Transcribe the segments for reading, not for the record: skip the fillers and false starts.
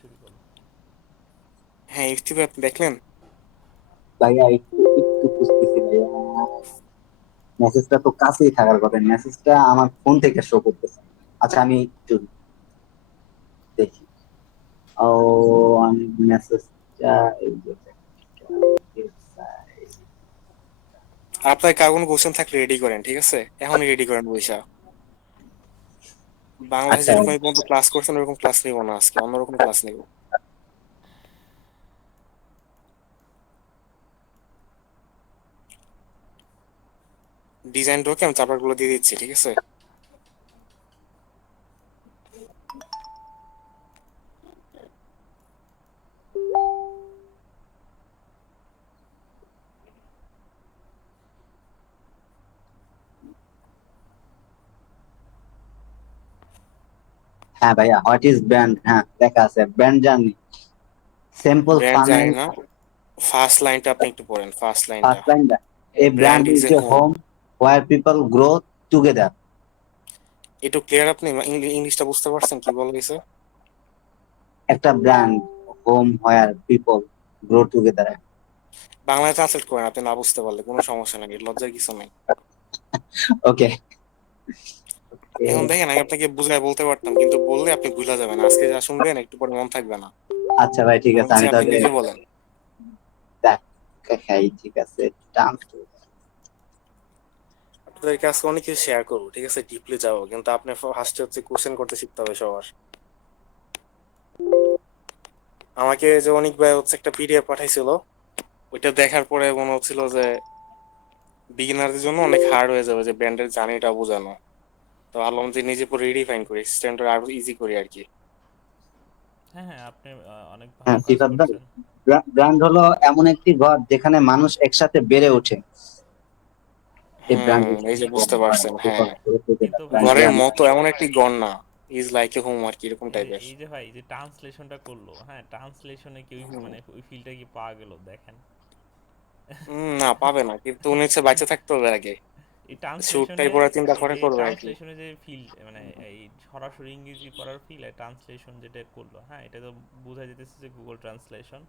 শুরু করো। হ্যাঁ, ইফতি ভাই, আপনি দেখলেন? ভাইয়া একটু একটু খুঁজতেছি ভাইয়া। মেসেজটা তো কাছেই থাকার কথা, মেসেজটা আমার ফোন থেকে শো করতেছে। আচ্ছা আমি একটু দেখি। ও, আমি মেসেজটা এই যে আপনার কার কোনো কোশ্চেন থাকলে রেডি করেন, ঠিক আছে? এখনই রেডি করেন বইসা। বাংলাদেশে আচ্ছা যেরকম এই পর্যন্ত ক্লাস করছেন ওরকম ক্লাস নিব না, আজকে অন্যরকম ক্লাস নিব। ডিজাইন ঢোকে আমি চাপার গুলো দিয়ে দিচ্ছি, ঠিক আছে? হ্যাঁ ভাইয়া, হোয়াট ইজ ব্র্যান্ড, হ্যাঁ লেখা আছে brand journey, simple brand fun জানি এন্ড না, ফার্স্ট লাইনটা আপনি একটু পড়েন, ফার্স্ট লাইনটা। First line the a a brand brand is is a a home. Home where people grow together. একটু ক্লিয়ার, আপনি ইংলিশটা বুঝতে পারছেন কি বলা গেছে? একটা brand, home where people grow together. বাংলায় ট্রান্সলেট করেন, আপনি না বুঝতে পারলে কোনো সমস্যা নেই, লজ্জার কিছু নেই। ওকে। এখন দেখেন, আমি আপনাকে বুঝায় বলতে পারতাম, কিন্তু বললে আপনি ভুলে যাবেন, আজকে যা শুনবেন একটু পরে মন থাকবে না। আচ্ছা ভাই ঠিক আমি আছে, বলছি, আমি আপনি তাহলে নিজে বলেন। দেখাই, ঠিক আছে। টান- আপনাদেরকে আজকে অনেক কিছু শেয়ার করবো, ঠিক আছে? ডিপলি যাবো, কিন্তু আপনি ফার্স্টে হচ্ছে কোশ্চেন করতে শিখতে হবে সবার। আমাকে যে অনেক ভাই হচ্ছে একটা পিডিএফ পাঠাইছিল, ওইটা দেখার পরে মনে হচ্ছিল যে বিগিনারদের জন্য অনেক হার্ড হয়ে যাবে যে ব্যান্ডের জার্নিটা বোঝানো। তো ভাবলাম যে নিজে পরে রিডিফাইন করি, সিস্টেমটা আরো ইজি করি আর কি। হ্যাঁ হ্যাঁ, আপনি অনেক ভালো হ্যাঁ কাজ সিফাত ভাই, করছেন। ব্র্যান্ড হলো এমন একটি ঘর যেখানে মানুষ একসাথে বেড়ে ওঠে। এই ব্র্যান্ড এই যে বুঝতে পারছেন, হ্যাঁ। কিন্তু ভাই ঘরের এই মতো এমন একটি ঘর না, ইজ লাইক এ হোম আর কি, এরকম টাইপের। এই যে ভাই এই যে ট্রান্সলেশনটা করলো, হ্যাঁ ট্রান্সলেশনে কি মানে ওই ফিলটা কি পাওয়া গেল দেখেন। না, পাবে না, কিন্তু উনি হচ্ছে বাচ্চা থাকতে হবে আগে। এই স্যুটটাই ট্রান্সলেশনে পরে চিন্তা এই করে যে করবে আর কি। ট্রান্সলেশনে যে ফিল মানে এই সরাসরি ইংরেজি পড়ার ফিল আর ট্রান্সলেশন যেটা করলো, হ্যাঁ এটা তো বোঝা যেতেছে যে গুগল ট্রান্সলেশন।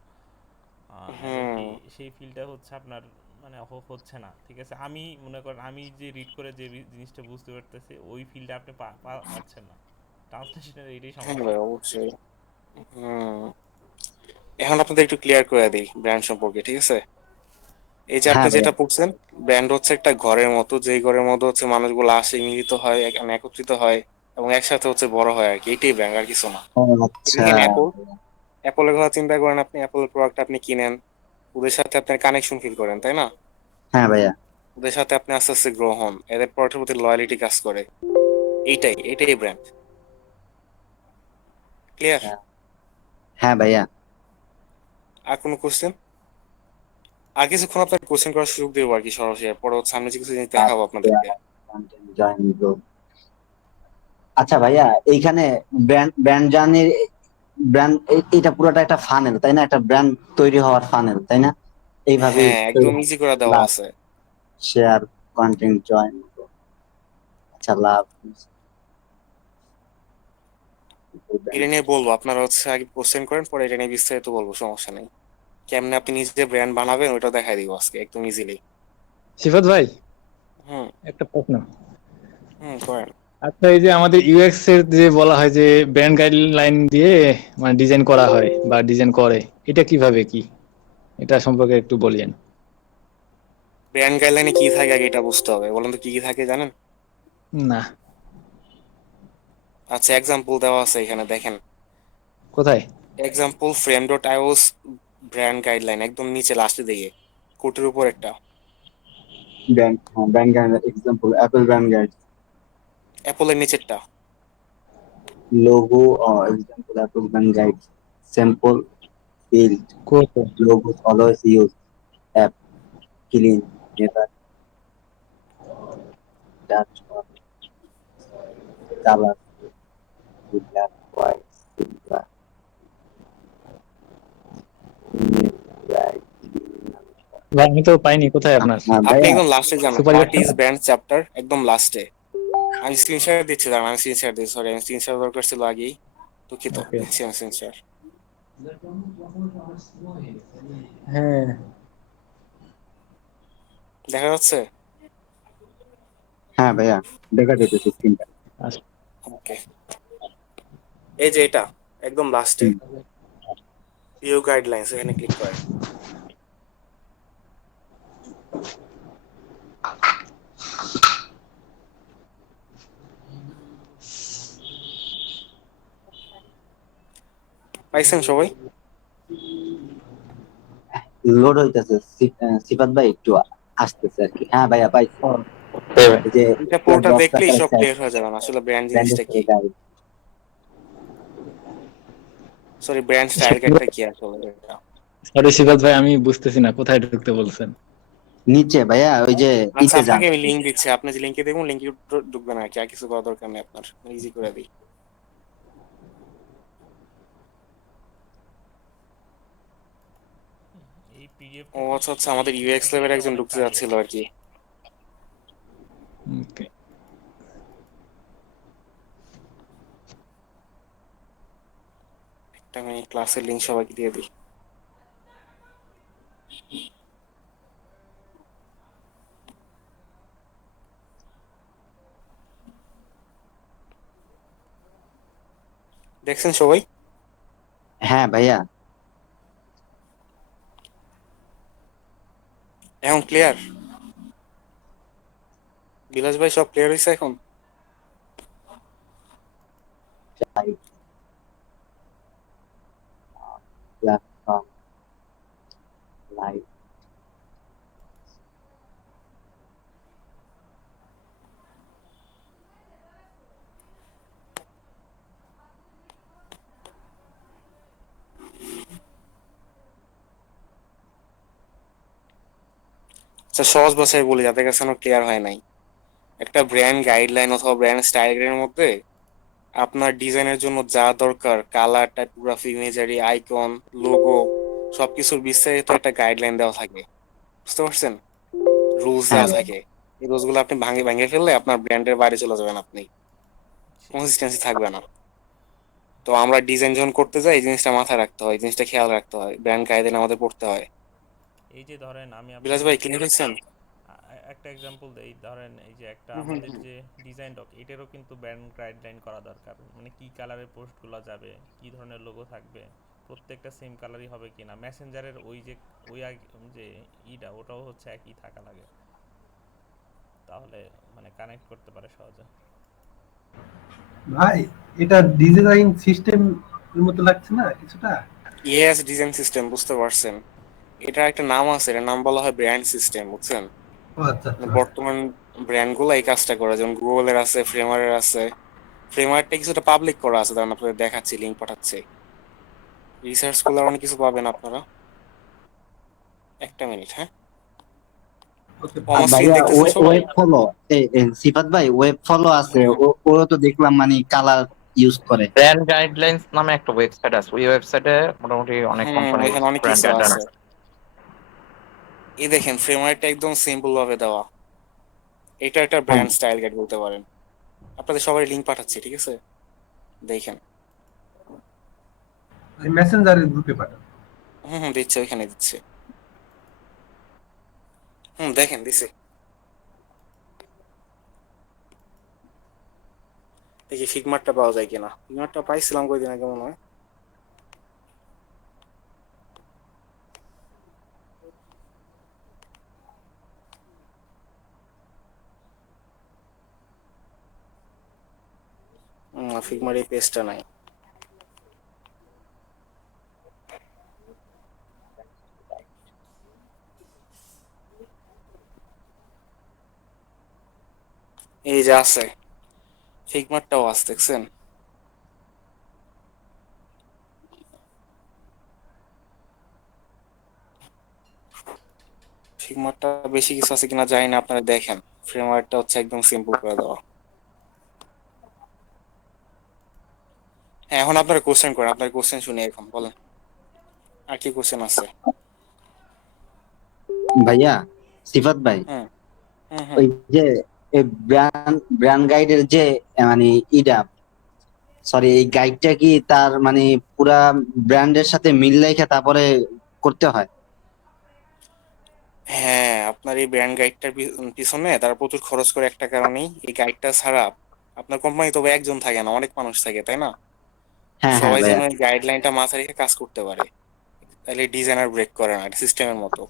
এবং কি হুম। সেই ফিলটা হচ্ছে আপনার মানে হচ্ছে না, ঠিক আছে? আমি মনে করেন আমি যে রিড করে যে জিনিসটা বুঝতে পারতেছি ওই ফিলটা আপনি পাচ্ছেন না। ট্রান্সলেশনের এইটাই হ্যাঁ সমস্যা। ভাই, অবশ্যই। হুম। এখন আপনাদের একটু ক্লিয়ার করে দিই ব্র্যান্ড সম্পর্কে, ঠিক আছে? এই যে হ্যাঁ আপনি ভাইয়া। যেটা পড়ছেন, ব্র্যান্ড হচ্ছে একটা ঘরের মতো, যেই ঘরের মধ্যে হচ্ছে মানুষগুলো আসে, মিলিত হয়, মানে একত্রিত হয় এবং একসাথে হচ্ছে বড় হয় আর কি, এটাই ব্র্যান্ড, আর কিছু না। ও এই আচ্ছা। দেখেন অ্যাপল, অ্যাপলের কথা চিন্তা করেন, আপনি অ্যাপলের প্রোডাক্ট আপনি কিনেন, ওদের সাথে আপনার কানেকশন ফিল করেন, তাই না? হ্যাঁ ভাইয়া। ওদের সাথে আপনি আস্তে আস্তে গ্রো হন, এদের প্রোডাক্টের প্রতি লয়ালিটি কাজ করে। এইটাই ব্র্যান্ড। ক্লিয়ার? আচ্ছা। হ্যাঁ ভাইয়া। আর কোনো কোশ্চেন? আর কিছুক্ষণ আপনাকে কোশ্চেন করার সুযোগ দেবো আর কি, সরাসরি পরে হচ্ছে আমি যে কিছু জিনিস দেখাবো আচ্ছা, আপনাদেরকে। content join group। আচ্ছা ভাইয়া, এইখানে ব্র্যান্ড ব্র্যান্ড জার্নির ব্র্যান্ড, এটা পুরোটা একটা ফানেল তাই না, একটা ব্র্যান্ড তৈরি হওয়ার ফানেল তাই না, এইভাবেই হ্যাঁ, একদম ইজি করে দেওয়া লাভ, আছে। Share, content join. আচ্ছা লাভ। এটা নিয়ে বলবো, আপনারা হচ্ছে আগে কোশ্চেন করেন, পরে এটা নিয়ে বিস্তারিত বলবো, সমস্যা নেই। কেমনে আপনি নিজে ব্র্যান্ড বানাবেন ওটা দেখাই দিব আজকে একদম ইজিলি। সিফাত ভাই, হুম। একটা প্রশ্ন। করেন। আচ্ছা, এই যে আমাদের ইউএক্স এর যে বলা হয় যে ব্র্যান্ড গাইডলাইন দিয়ে মানে ডিজাইন করা হয় বা ডিজাইন করে, এটা কিভাবে কি, এটা সম্পর্কে একটু বলিয়েন। ব্র্যান্ড গাইডলাইনে কি থাকে আগে এটা বুঝতে হবে, বলেন তো কি কি থাকে জানেন? না। আচ্ছা, এক্সাম্পল দেওয়া আছে এখানে, দেখেন। কোথায়? Example frame dot iOS, brand guideline একদম নিচে লাস্টে দিকে, কোটের উপর একটা। ব্র্যান্ড, হ্যাঁ brand guide example Apple brand guide, অ্যাপলের নিচেরটা। Logo example Apple brand guide, sample field, কোথায়? Logo always use, app clean, never touch colour, black white silver, ভাই আমি তো পাইনি, কোথায় আপনার? আপনি ভাইয়া। একদম লাস্টে যান, super what yours. Is brand chapter, একদম লাস্টে। আমি স্ক্রিনশট দিচ্ছি, দাঁড়ান, আমি স্ক্রিনশট দিচ্ছি, সরি, আমি স্ক্রিনশট দরকার ছিল আগেই, দুঃখিত, ওকে। দিচ্ছি আমি স্ক্রিনশট। হ্যাঁ, দেখা যাচ্ছে? হ্যাঁ ভাইয়া, দেখা যাইতেছে স্ক্রিনটা। আস- ওকে, এই যে এটা একদম লাস্টে হুম। ভিউ গাইডলাইন্স, এখানে ক্লিক করেন। পাইছেন সবাই? লোড হইতেছে, সিফাত ভাই একটু আসতেছে আর কি। হ্যাঁ ভাইয়া পাইছি। এই যে এটা পুরো পুরোটা 10 দেখলেই টাকার সব ক্লিয়ার হয়ে যাবে আসলে ব্র্যান্ড ব্র্যান্ডের জিনিসটা সাথে কি, গাড়ি। সরি ব্র্যান্ড স্টাইল গাইডটা কি আসলে এটা। সরি সিফাত ভাই, আমি বুঝতেছি না কোথায় ঢুকতে বলছেন। নিচে ভাইয়া ওই যে আচ্ছা ইতে যান। আপনাকে আমি লিংক দিচ্ছি, আপনি যে লিংকে দেখুন, লিংকে ঢুকবেন আর কি, আর কিছু করার দরকার নেই আপনার, ইজি করে দিই। এই ও পিডিএফটা আচ্ছা আচ্ছা, আমাদের ইউএক্স লেভেল একজন অনেক ঢুকতে কাজে। যাচ্ছিল আর কি। ওকে, একটা আমি ক্লাসের লিংক সবাইকে দিয়ে দিই। দেখছেন সবাই? হ্যাঁ ভাইয়া। এখন ক্লিয়ার? বিলাস ভাই সব ক্লিয়ার হয়েছে এখন? Platform live. আচ্ছা সহজ ভাষায় বলি যাদের কাছে ক্লিয়ার হয় নাই, একটা ব্র্যান্ড গাইডলাইন অথবা ব্র্যান্ড স্টাইল গাইডের মধ্যে আপনার ডিজাইনের জন্য যা দরকার, colour, typography, imagery, icon, logo, সবকিছুর বিস্তারিত একটা গাইডলাইন দেওয়া থাকে, বুঝতে পারছেন? রুলস হ্যাঁ দেওয়া ভাই। থাকে। এই রুলস গুলো আপনি ভাঙে ভাঙে ফেললে আপনার ব্র্যান্ডের বাইরে চলে যাবেন, আপনি সেটাই। কনসিস্টেন্সি থাকবে না। তো আমরা ডিজাইন যখন করতে যাই এই জিনিসটা মাথায় রাখতে হয়, এই জিনিসটা খেয়াল রাখতে হয়, ব্র্যান্ড গাইডলাইন আমাদের পড়তে হয়। এই যে ধরেন আমি বিলাস আপনাকে ভাই ক্লিয়ার হয়েছেন? একটা এক্সাম্পল দেই, ধরেন এই যে একটা হুম হুম আমাদের হুম। যে ডিজাইন ডক, এটারও কিন্তু ব্র্যান্ড গাইডলাইন করা দরকার, মানে কি কালারের পোস্টগুলো যাবে, কি ধরনের লোগো থাকবে, প্রত্যেকটা সেম কালারই হবে কিনা, মেসেঞ্জারের ওই যে যে ওটাও হচ্ছে একই থাকা লাগে, তাহলে মানে কানেক্ট করতে পারে সহজে। ভাই, এটা ডিজাইন সিস্টেম এর মতো লাগছে না কিছুটা? ইয়েস, ডিজাইন সিস্টেম, বুঝতে পারছেন? এটার একটা নাম আছে, এটার নাম বলা হয় ব্র্যান্ড সিস্টেম, বুঝছেন? ও আচ্ছা মানে আচ্ছা। বর্তমান ব্র্যান্ড গুলো এই কাজটা করে, যেমন গুগলের আছে, ফ্রেমারের আছে। ফ্রেমারটা কিছুটা পাবলিক করা আছে, কারণ আপনাদের দেখাচ্ছি, লিঙ্ক পাঠাচ্ছি, রিসার্চ করলে অনেক কিছু পাবেন আপনারা। একটা মিনিট, হ্যাঁ। ওকে। ও, আর আমার স্ক্রিন ভাইয়া দেখতেছেন সবাই? ওয়েব ফলো, সিফাত ভাই ওয়েব ফলো আছে, হুম হুম। ওরা তো দেখলাম মানে কালার ইউজ করে। ব্র্যান্ড গাইডলাইন্স নামে একটা ওয়েবসাইট আছে, ওই ওয়েবসাইটে মোটামুটি অনেক হুম, কোম্পানির এখানে অনেক ব্র্যান্ড কিছু গাইডলাইন আছে। আছে। এই দেখেন ফ্রেমারটা একদম সিম্পল ভাবে দেওয়া, এটা একটা হ্যাঁ। ব্র্যান্ড স্টাইল গাইড বলতে পারেন। আপনাদের সবাই লিঙ্ক পাঠাচ্ছি, ঠিক আছে? দেখেন। মেসেঞ্জারের গ্রুপে পাঠান। হুম হুম, দিচ্ছে, ওইখানে দিচ্ছে। হুম, দেখেন দিছে। দেখি ফিগমারটা পাওয়া যায় কিনা, ফিগমারটা পাইছিলাম কয়দিন আগে মনে হয়। ফিগমার এই পেজটা নাই। এই যে আছে, ফিগমারটাও আছে, দেখছেন? ফিগমারটা বেশি কিছু আছে কিনা জানি না, আপনারা দেখেন। ফ্রেমওয়ার্কটা হচ্ছে একদম সিম্পল করে দেওয়া। হ্যাঁ, এখন আপনারা কোশ্চেন করেন, আপনার কোশ্চেন শুনি, এখন বলেন আর কি কোশ্চেন আছে। ভাইয়া, সিফাত ভাই, হুম হুম হুম। ওই যে ব্র্যান্ড ব্র্যান্ড গাইডের যে মানে ইটা সরি, এই গাইডটা কি তার মানে পুরা ব্র্যান্ডের সাথে মিল রেখে তারপরে করতে হয়? হ্যাঁ, আপনার এই ব্র্যান্ড গাইডটার পিছনে তারা প্রচুর খরচ করে একটা কারণেই, এই গাইডটা ছাড়া আপনার কোম্পানি তবে একজন থাকে না, অনেক মানুষ থাকে, তাই না? হ্যাঁ হ্যাঁ সবাই যেন ভাইয়া। এই গাইডলাইনটা মাথায় রেখে কাজ করতে পারে, তাহলে ডিজাইনার ব্রেক করে না, সিস্টেমের মতো।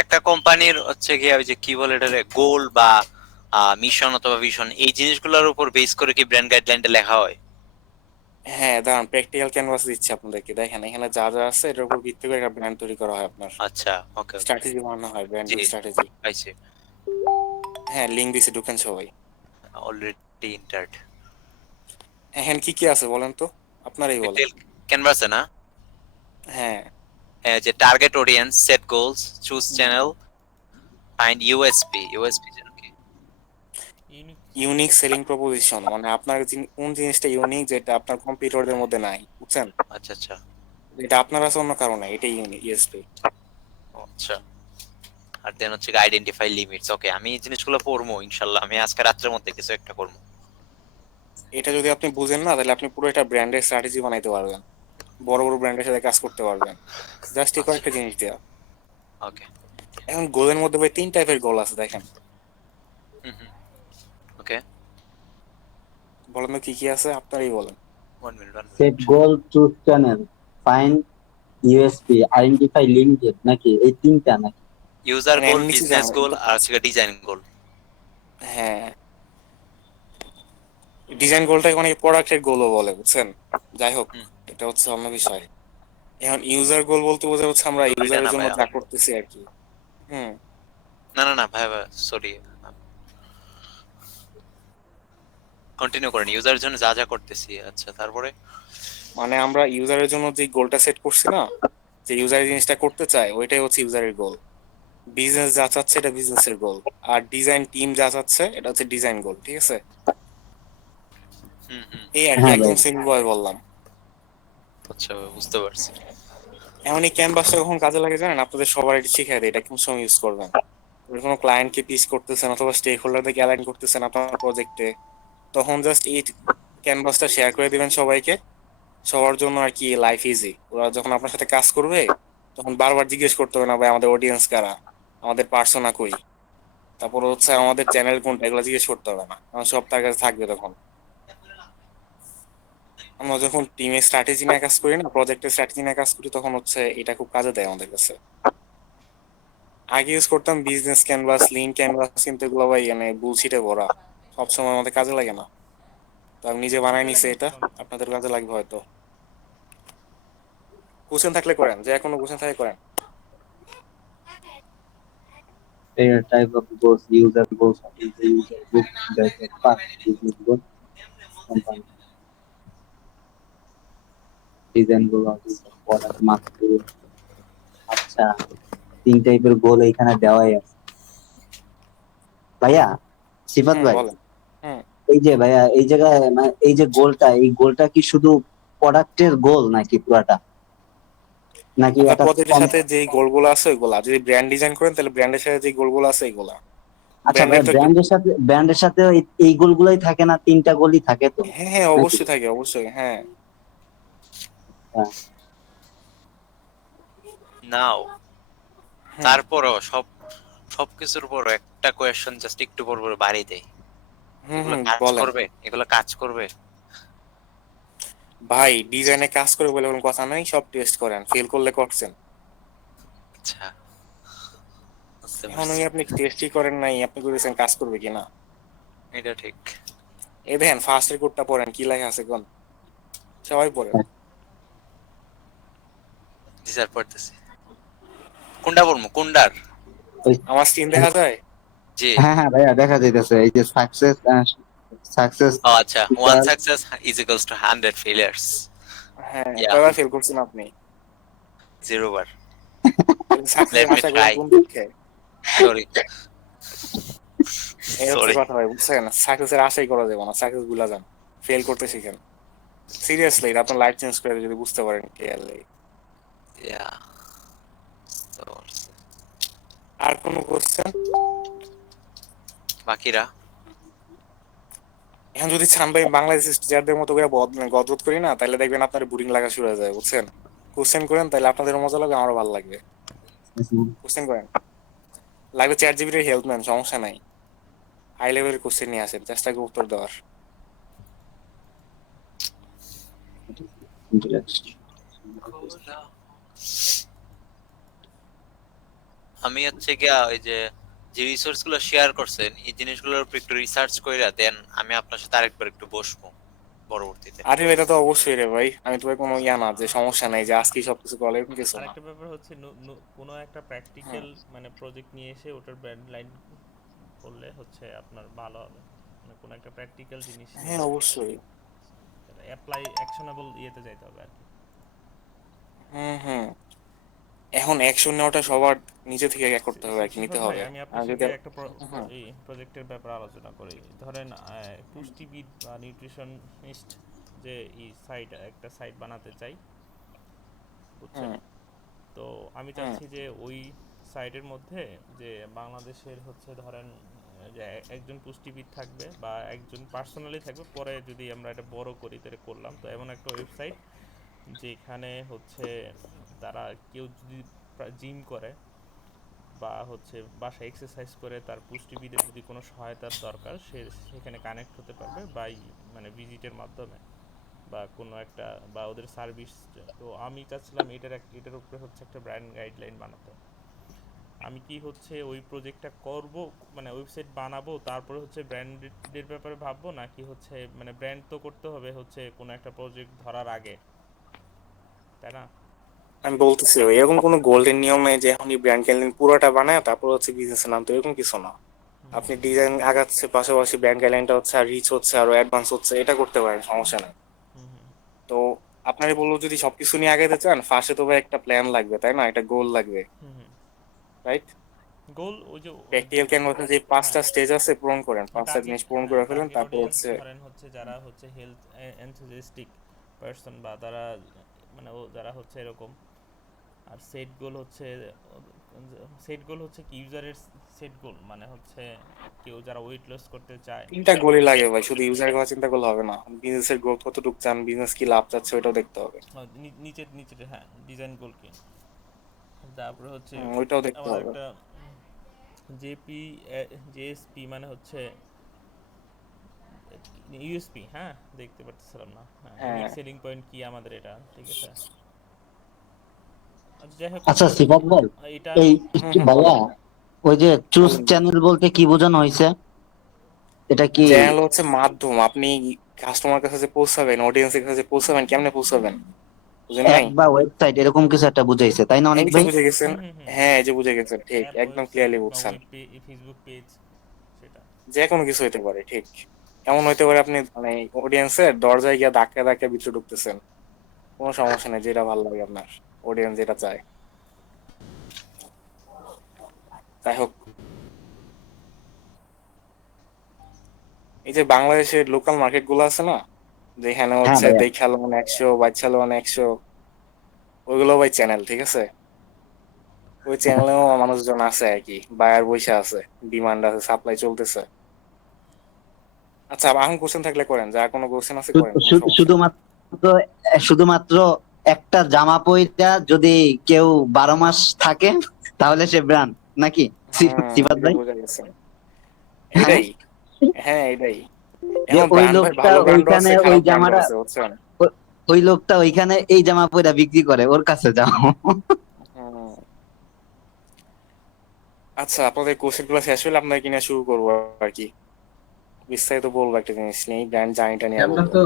একটা কোম্পানির হচ্ছে গিয়ে ওই যে কি বলে এটারে গোল বা মিশন অথবা ভিশন এই জিনিসগুলোর উপর বেস করে কি ব্র্যান্ড গাইডলাইনটা লেখা হয়? হ্যাঁ, দাঁড়ান প্র্যাকটিক্যাল ক্যানভাস দিচ্ছি আপনাদেরকে, দেখেন এখানে যা যা আছে এটার উপর ভিত্তি করে একটা ব্র্যান্ড তৈরি করা হয়, আপনার আচ্ছা, ওকে ওকে। স্ট্র্যাটেজি বানানো হয়, জি, ব্র্যান্ডিং স্ট্র্যাটেজি। পাইছি। হ্যাঁ, লিঙ্ক দিছি, ঢুকেন সবাই। Already entered. এখানে কি কি আছে বলেন তো, আপনারাই বলেন। ডিটেল ক্যানভাসে না? হ্যাঁ। হ্যাঁ, যে target audience, set goals, choose channel, find USP. USP যেন কি? ইউনিক। ইউনিক সেলিং প্রপোজিশন, মানে আপনার কোন জিনিসটা ইউনিক যেটা আপনার কম্পিটিটরদের মধ্যে নাই, বুঝছেন? আচ্ছা আচ্ছা। এটা আপনার আছে অন্য কারণে, এটাই ইউনিক, ইউএসপি। ও, আচ্ছা। আর দেন হচ্ছে আইডেন্টিফাই লিমিটস। ওকে, আমি এই জিনিসগুলো পড়বো ইনশাআল্লাহ। আমি আজকে রাত্রের মধ্যে কিছু একটা করবো। এটা যদি আপনি বুঝেন না, তাহলে আপনি পুরো একটা ব্র্যান্ডের স্ট্র্যাটেজি বানাইতে পারবেন, বড় বড় ব্র্যান্ডের সাথে কাজ করতে পারবেন, জাস্ট এই আচ্ছা, কয়েকটা জিনিস দেওয়া। ওকে। এখন গোলের মধ্যে ভাই 3 টাইপের গোল আছে, দেখেন। হুম হুম, ওকে। বলেন তো কি কি আছে, আপনারই বলেন। 1 minute 1 minute. Set goal, choose channel, find USP, identify linked, নাকি এই তিনটা নাকি? ইউজার মানে গোল, এর নিচে বিজনেস যান গোল একদম। আর হচ্ছে ডিজাইন গোল। হ্যাঁ, ডিজাইন গোলটাকে অনেকে প্রোডাক্টের গোলও বলে, বুঝছেন? যাই হোক, হুম, এটা হচ্ছে অন্য বিষয়। এখন ইউজার গোল বলতে বোঝা হচ্ছে আমরা এটা ইউজারের না জন্য ভাইয়া। যা করতেছি আর কি। হুম। না না না ভাই ভাই, সরি। কন্টিনিউ করেন। ইউজারের জন্য যা যা করতেছি, আচ্ছা তারপরে? মানে আমরা ইউজারের জন্য যে গোলটা সেট করছি না, যে ইউজার জিনিসটা করতে চায় ওইটাই হচ্ছে ইউজারের গোল। বিজনেস যা চাচ্ছে এটা বিজনেসের গোল, আর ডিজাইন টিম যা চাচ্ছে এটা হচ্ছে ডিজাইন গোল, ঠিক আছে? হুম হুম, এই আর কি, হ্যাঁ ভাই। একদম সিম্পল ভাবে বললাম। আচ্ছা বুঝতে পারছি। এখন এই ক্যানভাসটা কখন কাজে লাগে জানেন? আপনাদের সবার এটা শিখাই দেয় এটা কোন সময় ইউজ করবেন। আপনি কোনো ক্লায়েন্টকে পিচ করতেছেন অথবা স্টেক হোল্ডারদেরকে অ্যালাইন করতেছেন আপনার প্রজেক্টে, তখন জাস্ট এই ক্যানভাসটা শেয়ার করে দিবেন সবাইকে, সবার জন্য আর কি লাইফ ইজি। ওরা যখন আপনার সাথে কাজ করবে তখন বারবার জিজ্ঞেস করতে হবে না ভাই আমাদের অডিয়েন্স কারা, আমাদের পার্সোনা কই, তারপর হচ্ছে আমাদের চ্যানেল কোনটা, এগুলো জিজ্ঞেস করতে হবে না, কারণ সব তার কাছে থাকবে তখন। আমরা যখন টিমের স্ট্র্যাটেজি নিয়ে কাজ করি না, প্রজেক্টের স্ট্র্যাটেজি নিয়ে কাজ করি, তখন হচ্ছে এটা খুব কাজে দেয় আমাদের কাছে। আগে ইউজ করতাম বিজনেস ক্যানভাস, লিন ক্যানভাস, কিন্তু এগুলো ভাই মানে বুলশিটে ভরা, সবসময় আমাদের কাজে লাগে না। তো আমি নিজে বানাই নিছি এটা, আপনাদের কাজে লাগবে হয়তো। কোশ্চেন থাকলে করেন, যে কোনো কোশ্চেন থাকলে করেন। Type of goals, user goals, is the user group that is part business goal, company design goal, or user product market goal। আচ্ছা, 3 টাইপের গোল এখানে দেওয়াই আছে ভাইয়া। সিফাত হুম, ভাই, বলেন। হুম। এই যে ভাইয়া এই জায়গায় মানে এই যে গোলটা, এই গোলটা কি শুধু প্রোডাক্টের গোল নাকি পুরাটা, নাকি আপনার একটা প্রজেক্টের সাথে যেই গোলগুলো আছে ওইগুলা, যদি ব্র্যান্ড ডিজাইন করেন তাহলে ব্র্যান্ডের সাথে যে গোলগুলো আছে এগুলা। আচ্ছা ব্র্যান্ডের ভাইয়া, তো একটু, ব্র্যান্ডের সাথে এই গোলগুলোই থাকে না? 3টা গোলই থাকে তো হ্যাঁ হ্যাঁ নাকি? অবশ্যই থাকে, অবশ্যই, হ্যাঁ। হ্যাঁ। নাও হুম তারপরও সবকিছুর উপর একটা কোয়েশ্চেন জাস্ট একটু পর পর বাড়িয়ে দেয়। হুম এগুলো হুম, কাজ বলেন। করবে? এগুলো কাজ করবে? ভাই ডিজাইনে কাজ করে বলে কোনো কথা নাই, সব টেস্ট করেন, ফেল করলে করছেন। আচ্ছা, বুঝতে এখন পারছি। ওই আপনি টেস্টই করেন নাই, আপনি করেছেন কাজ করবে কিনা? এটা ঠিক। এই দেখেন ফার্স্ট রেকর্ডটা পড়েন, কি লেখা আছে কোন, সবাই পড়েন। জি স্যার, পড়তেছি। কোনটা পড়বো? কোনটার? ওই- আমার স্ক্রিন দেখা যায়? জি। হ্যাঁ হ্যাঁ ভাইয়া, দেখা যাইতেছে এই যে সাকসেস ও আচ্ছা, one success is equals to 100 failures. হ্যাঁ, ইয়া, কয়বার ফেল করছেন আপনি? 0 বার। তাহলে সাকসেস লেট মি আশা করেন ট্রাই। কোন দিকে? সরি এই হচ্ছে সরি। কথা ভাই, বুঝছেন? সাকসেসের আশাই করা যাবে না, সাকসেস ভুলা যান, ফেল করতে শিখেন। সিরিয়াসলি, এটা আপনার লাইফ চেঞ্জ করে দেবে যদি বুঝতে পারেন ক্লিয়ারলি। ইয়া, বুঝতে পারছি। আর কোনো কোশ্চেন? বাকিরা? এখন যদি চান ভাই বাংলাদেশের টিচারদের মতো করে গদগদ করি না, তাহলে দেখবেন আপনার বোরিং লাগা শুরু হয়ে যায়, বুঝছেন? কোশ্চেন করেন তাহলে আপনাদেরও মজা লাগবে, আমারও ভালো লাগবে। কোশ্চেন করেন, লাগবে চ্যাট জিপিটির হেল্প নেন, সমস্যা নাই। হাই লেভেলের কোশ্চেন নিয়ে আসেন, চেষ্টা করে উত্তর দেওয়ার। আমি হচ্ছে গিয়া ওই যে যে রিসোর্স গুলো শেয়ার করছেন এই জিনিসগুলোর উপর একটু রিসার্চ কইরা দেন, আমি আপনার সাথে আরেকবার একটু বসবো পরবর্তীতে। আরে এটা তো অবশ্যই রে ভাই, আমি তো ভাই কোনো ইয়া না যে সমস্যা নাই যে আজকেই সবকিছু করা, এরকম কিছু না। আরেকটা ব্যাপার হচ্ছে কোনো একটা হুম। প্র্যাকটিক্যাল মানে প্রজেক্ট নিয়ে এসে ওটার ব্র্যান্ড লাইন করলে হচ্ছে আপনার ভালো হবে। মানে কোনো একটা প্র্যাকটিক্যাল জিনিস হ্যাঁ নিয়ে অবশ্যই। অ্যাপ্লাই অ্যাকশনেবল ইয়েতে যাইতে হবে আর কি। হুম হুম। এখন অ্যাকশন নেওয়াটা সবার নিজে থেকে করতে হবে আর কি, নিতে সিফাত ভাই, হবে। আমি আর আপনার যদি সাথে একটা হুম এই প্রজেক্টের ব্যাপারে আলোচনা করি। ধরেন পুষ্টিবিদ বা নিউট্রিশনিস্ট যে সাইট একটা সাইট বানাতে চাই, বুঝছেন? হুম তো আমি হুম চাচ্ছি যে ওই সাইটের মধ্যে যে বাংলাদেশের হচ্ছে ধরেন যে একজন পুষ্টিবিদ থাকবে বা একজন পার্সোনালি থাকবে, পরে যদি আমরা এটা বড় করি তাহলে করলাম তো এমন একটা ওয়েবসাইট যেখানে হচ্ছে তারা কেউ যদি জিম করে বা হচ্ছে বাসায় এক্সারসাইজ করে তার পুষ্টিবিদের যদি কোনো সহায়তার দরকার, সে সেখানে কানেক্ট হতে পারবে বাই মানে ভিজিটের মাধ্যমে বা কোনো একটা বা ওদের সার্ভিস। তো আমি চাচ্ছিলাম এটার উপরে হচ্ছে একটা ব্র্যান্ড গাইডলাইন বানাতে। আমি কি হচ্ছে ওই প্রজেক্টটা করব, মানে ওয়েবসাইট বানাবো তারপরে হচ্ছে ব্র্যান্ডের ব্যাপারে ভাববো, নাকি হচ্ছে মানে ব্র্যান্ড তো করতে হবে হচ্ছে কোনো একটা প্রজেক্ট ধরার আগে, তাই না? আমি বলতেছি ভাই, এরকম কোনো গোল্ডেন নিয়ম নেই যে এখনই ব্র্যান্ড গাইডলাইন পুরোটা বানায় তারপর হচ্ছে বিজনেসের নাম, তো এরকম কিছু না। আপনি ডিজাইন আগাচ্ছে পাশাপাশি ব্র্যান্ড গাইডলাইনটা হচ্ছে আর রিচ হচ্ছে আরো অ্যাডভান্স হচ্ছে, এটা করতে পারেন, সমস্যা নেই। হুম হুম তো আপনারই বললো যদি সবকিছু নিয়ে আগাইতে চান, ফার্স্টে তো ভাই একটা প্ল্যান লাগবে, তাই না? একটা গোল লাগবে, হুম হুম। রাইট? গোল ওই যে প্র্যাকটিক্যাল ক্যানভাসে যে পাঁচটা হ্যাঁ, স্টেজ আছে পূরণ করেন, পাঁচটা টার্গেট, জিনিস পূরণ হ্যাঁ করে ফেলেন, টার্গেট তারপর অডিয়েন্স হচ্ছে ধরেন হচ্ছে যারা হচ্ছে হেলথ এনথুজিয়াস্টিক পারসন বা তারা মানে ও যারা হচ্ছে এরকম। আর সেট গোল হচ্ছে কি ইউজারের সেট গোল মানে হচ্ছে কেউ যারা ওয়েট লস করতে চায়। তিনটা গোলই লাগে ভাই, শুধু ইউজারের কথা চিন্তা করলে হবে না। বিজনেসের গ্রোথ কতটুকু চান, বিজনেস কি লাভ চাচ্ছে, ওটাও দেখতে হবে। নিচের নিচের হ্যাঁ ডিজাইন গোল কি, তারপরে হচ্ছে ওইটাও দেখতে আমাদের হবে। একটা জেপি জেএসপি মানে হচ্ছে ইউএসপি, হ্যাঁ দেখতে পারতেছিলাম না, হ্যাঁ ইউনিক হ্যাঁ সেলিং পয়েন্ট কি আমাদের, এটা ঠিক আছে। আচ্ছা যাই হোক আচ্ছা সিফাত ভাই, এটা এই হুম হুম ভাইয়া বলেন। ওই যে চুজ বলেন ভাই। চ্যানেল বলতে কি বোঝানো হয়েছে? এটা কি চ্যানেল হচ্ছে মাধ্যম, আপনি কাস্টমার কাছে যে পৌঁছাবেন, অডিয়েন্সের কাছে যে পৌঁছাবেন, কেমনে পৌঁছাবেন, বুঝেন অ্যাপ নাই? বা ওয়েবসাইট এরকম কিছু একটা বুঝাইছে, তাই না অনেক এই যে ভাই? বুঝে গেছেন। হুম হুম হুম হ্যাঁ এই যে বুঝে গেছেন, ঠিক অ্যাপ একদম ওয়েবসাইট ক্লিয়ারলি বা বুঝছেন। ওয়েব পেজ ফেসবুক পেজ সেটা। যে কোনো কিছু হতে পারে, ঠিক। এমন হইতে পারে আপনি মানে অডিয়েন্সের দরজায় গিয়ে ধাক্কা ধাক্কা ভিতরে ঢুকতেছেন, কোনো সমস্যা নেই, যেটা ভালো লাগে আপনার, অডিয়েন্স যেটা চায়। যাই হোক, এই যে বাংলাদেশের লোকাল মার্কেট গুলো আছে না, যেখানে হ্যাঁ হচ্ছে ভাইয়া। দেখা লোন 100, বাচ্চা লোন 100, ওইগুলো ভাই চ্যানেল, ঠিক আছে? ওই চ্যানেলেও মানুষজন আছে আর কি, বায়ার বসে আছে, ডিমান্ড আছে, সাপ্লাই চলতেছে। আচ্ছা এখন কোশ্চেন থাকলে করেন, যা কোনো কোশ্চেন আছে করেন, কোনো সমস্যা নেই। শুধুমাত্র শুধুমাত্র একটা জামা পইরা যদি কেউ 12 মাস থাকে তাহলে সে ব্র্যান্ড নাকি? সিফাত এটা ভাই, বোঝা গেছে। হ্যাঁ, এটাই, হ্যাঁ এটাই। যে এখন ওই ব্র্যান্ড ভাই লোকটা ভালো ব্র্যান্ডও ওইখানে আছে, ওই খারাপ ব্র্যান্ডও জামাটা আছে, বুঝছেন? ওই লোকটা ওইখানে এই জামা পইরা বিক্রি করে, ওর কাছে যাও। হুম। আচ্ছা আপনাদের কোর্সের গুলো শেষ হলে আপনাকে কিনা শুরু করবো আর কি, বিস্তারিত বলবো একটা জিনিস নিয়ে, ব্র্যান্ড জার্নিটা নিয়ে আমরা বলবো। তো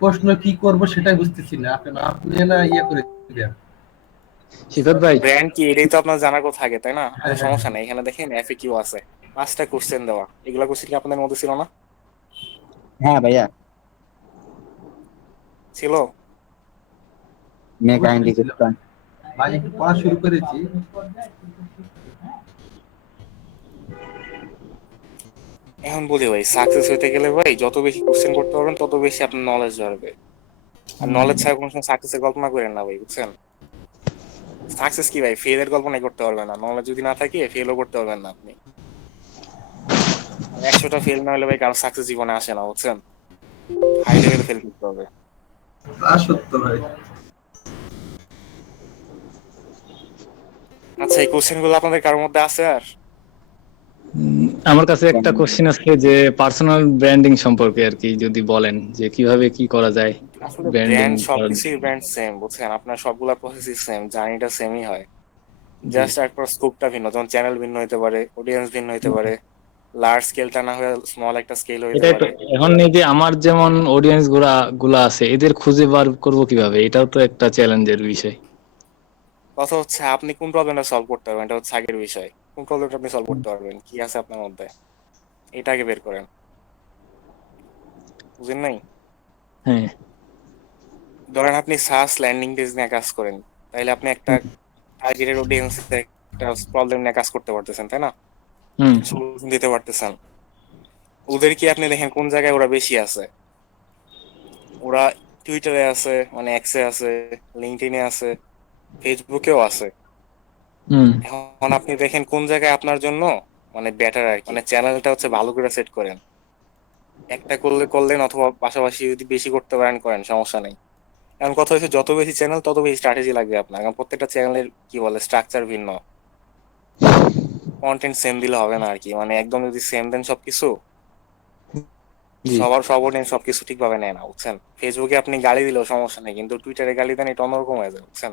প্রশ্ন কি করব সেটাই বুঝতেছি না, আপনি আপনি না ইয়ে করে দিবেন। সিফাত ভাই, ব্র্যান্ড কি এটাই তো আপনার জানার কথা থাকে, তাই না? হ্যাঁ আচ্ছা হ্যাঁ সমস্যা হ্যাঁ। নেই, এখানে দেখেন এফএকিউ আছে, 5টা কোশ্চেন দেওয়া, এগুলা কোশ্চেন কি আপনাদের মধ্যে ছিল না? হ্যাঁ ভাইয়া, ছিল। মে কাইন্ডলি অবশ্যই ছিল ভাই, একটু পড়া শুরু করেছি। এখন বলি ভাই, সাকসেস হইতে গেলে ভাই যত বেশি কোশ্চেন করতে পারবেন তত বেশি আপনার নলেজ বাড়বে। আর নলেজ ছাড়া কোনো সময় সাকসেসের কল্পনা করেন না ভাই, বুঝছেন? সাকসেস কি ভাই, ফেলের কল্পনাই করতে পারবেন না, নলেজ যদি না থাকে ফেলও করতে পারবেন না আপনি। আর 100টা ফেল না হলে ভাই কারো সাকসেস জীবনে আসে না, বুঝছেন? হাই লেভেলে ফেল করতে হবে। তা সত্য ভাই। আচ্ছা, এই কোশ্চেন গুলো আপনাদের কারোর মধ্যে আছে আর? আমার কাছে একটা কোশ্চেন আছে যে পার্সোনাল ব্র্যান্ডিং সম্পর্কে আর কি, যদি বলেন যে কিভাবে কি করা যায় আসলে ব্র্যান্ডিং ব্র্যান্ড করার। সবকিছুই ব্র্যান্ড সেম, বুঝছেন? আপনার সবগুলা প্রসেসই সেম, জার্নিটা সেমই হয়, জি। জাস্ট একবার স্কোপটা ভিন্ন। যেমন চ্যানেল ভিন্ন হতে পারে, অডিয়েন্স ভিন্ন হতে পারে, লার্জ স্কেলটা না হয়ে স্মল একটা স্কেল হইতে এটাই তো, পারে। এখন এই যে আমার যেমন অডিয়েন্স গুলা আছে, এদের খুঁজে বার করবো কিভাবে, এটাও তো একটা চ্যালেঞ্জের বিষয়। কথা হচ্ছে আপনি কোন প্রবলেমটা সলভ করতে পারবেন, এটা হচ্ছে আগের বিষয়। কোন প্রবলেমটা আপনি সলভ করতে পারবেন, কি আছে আপনার মধ্যে, এটা আগে বের করেন। বুঝেন নাই? হ্যাঁ। ধরেন আপনি সাস ল্যান্ডিং পেজ নিয়ে কাজ করেন, তাইলে আপনি একটা টার্গেটেড অডিয়েন্সের একটা প্রবলেম নিয়ে কাজ করতে পারতেছেন, তাই না? হুম। সলিউশন দিতে পারতেছেন। ওদের কি আপনি দেখেন কোন জায়গায় ওরা বেশি আছে? ওরা টুইটারে আছে, মানে এক্সে আছে, লিঙ্কডইনে আছে, ফেসবুকেও আছে। হুম। এখন আপনি দেখেন কোন জায়গায় আপনার জন্য মানে বেটার আর কি, মানে চ্যানেলটা হচ্ছে ভালো করে সেট করেন। একটা করলে করলেন, অথবা পাশাপাশি যদি বেশি করতে পারেন করেন, সমস্যা নেই। এখন কথা হচ্ছে যত বেশি চ্যানেল তত বেশি স্ট্র্যাটেজি লাগবে আপনার, কারণ প্রত্যেকটা চ্যানেলের কি বলে স্ট্রাকচার ভিন্ন, কন্টেন্ট সেম দিলে হবে না আর কি। মানে একদম যদি সেম দেন সবকিছু, জি। সবার সব অডিয়েন্স সবকিছু ঠিকভাবে নেয় না, বুঝছেন? ফেসবুকে আপনি গালি দিলেও সমস্যা নেই, কিন্তু টুইটারে গালি দেন, এটা অন্যরকম হয়ে যায়, বুঝছেন?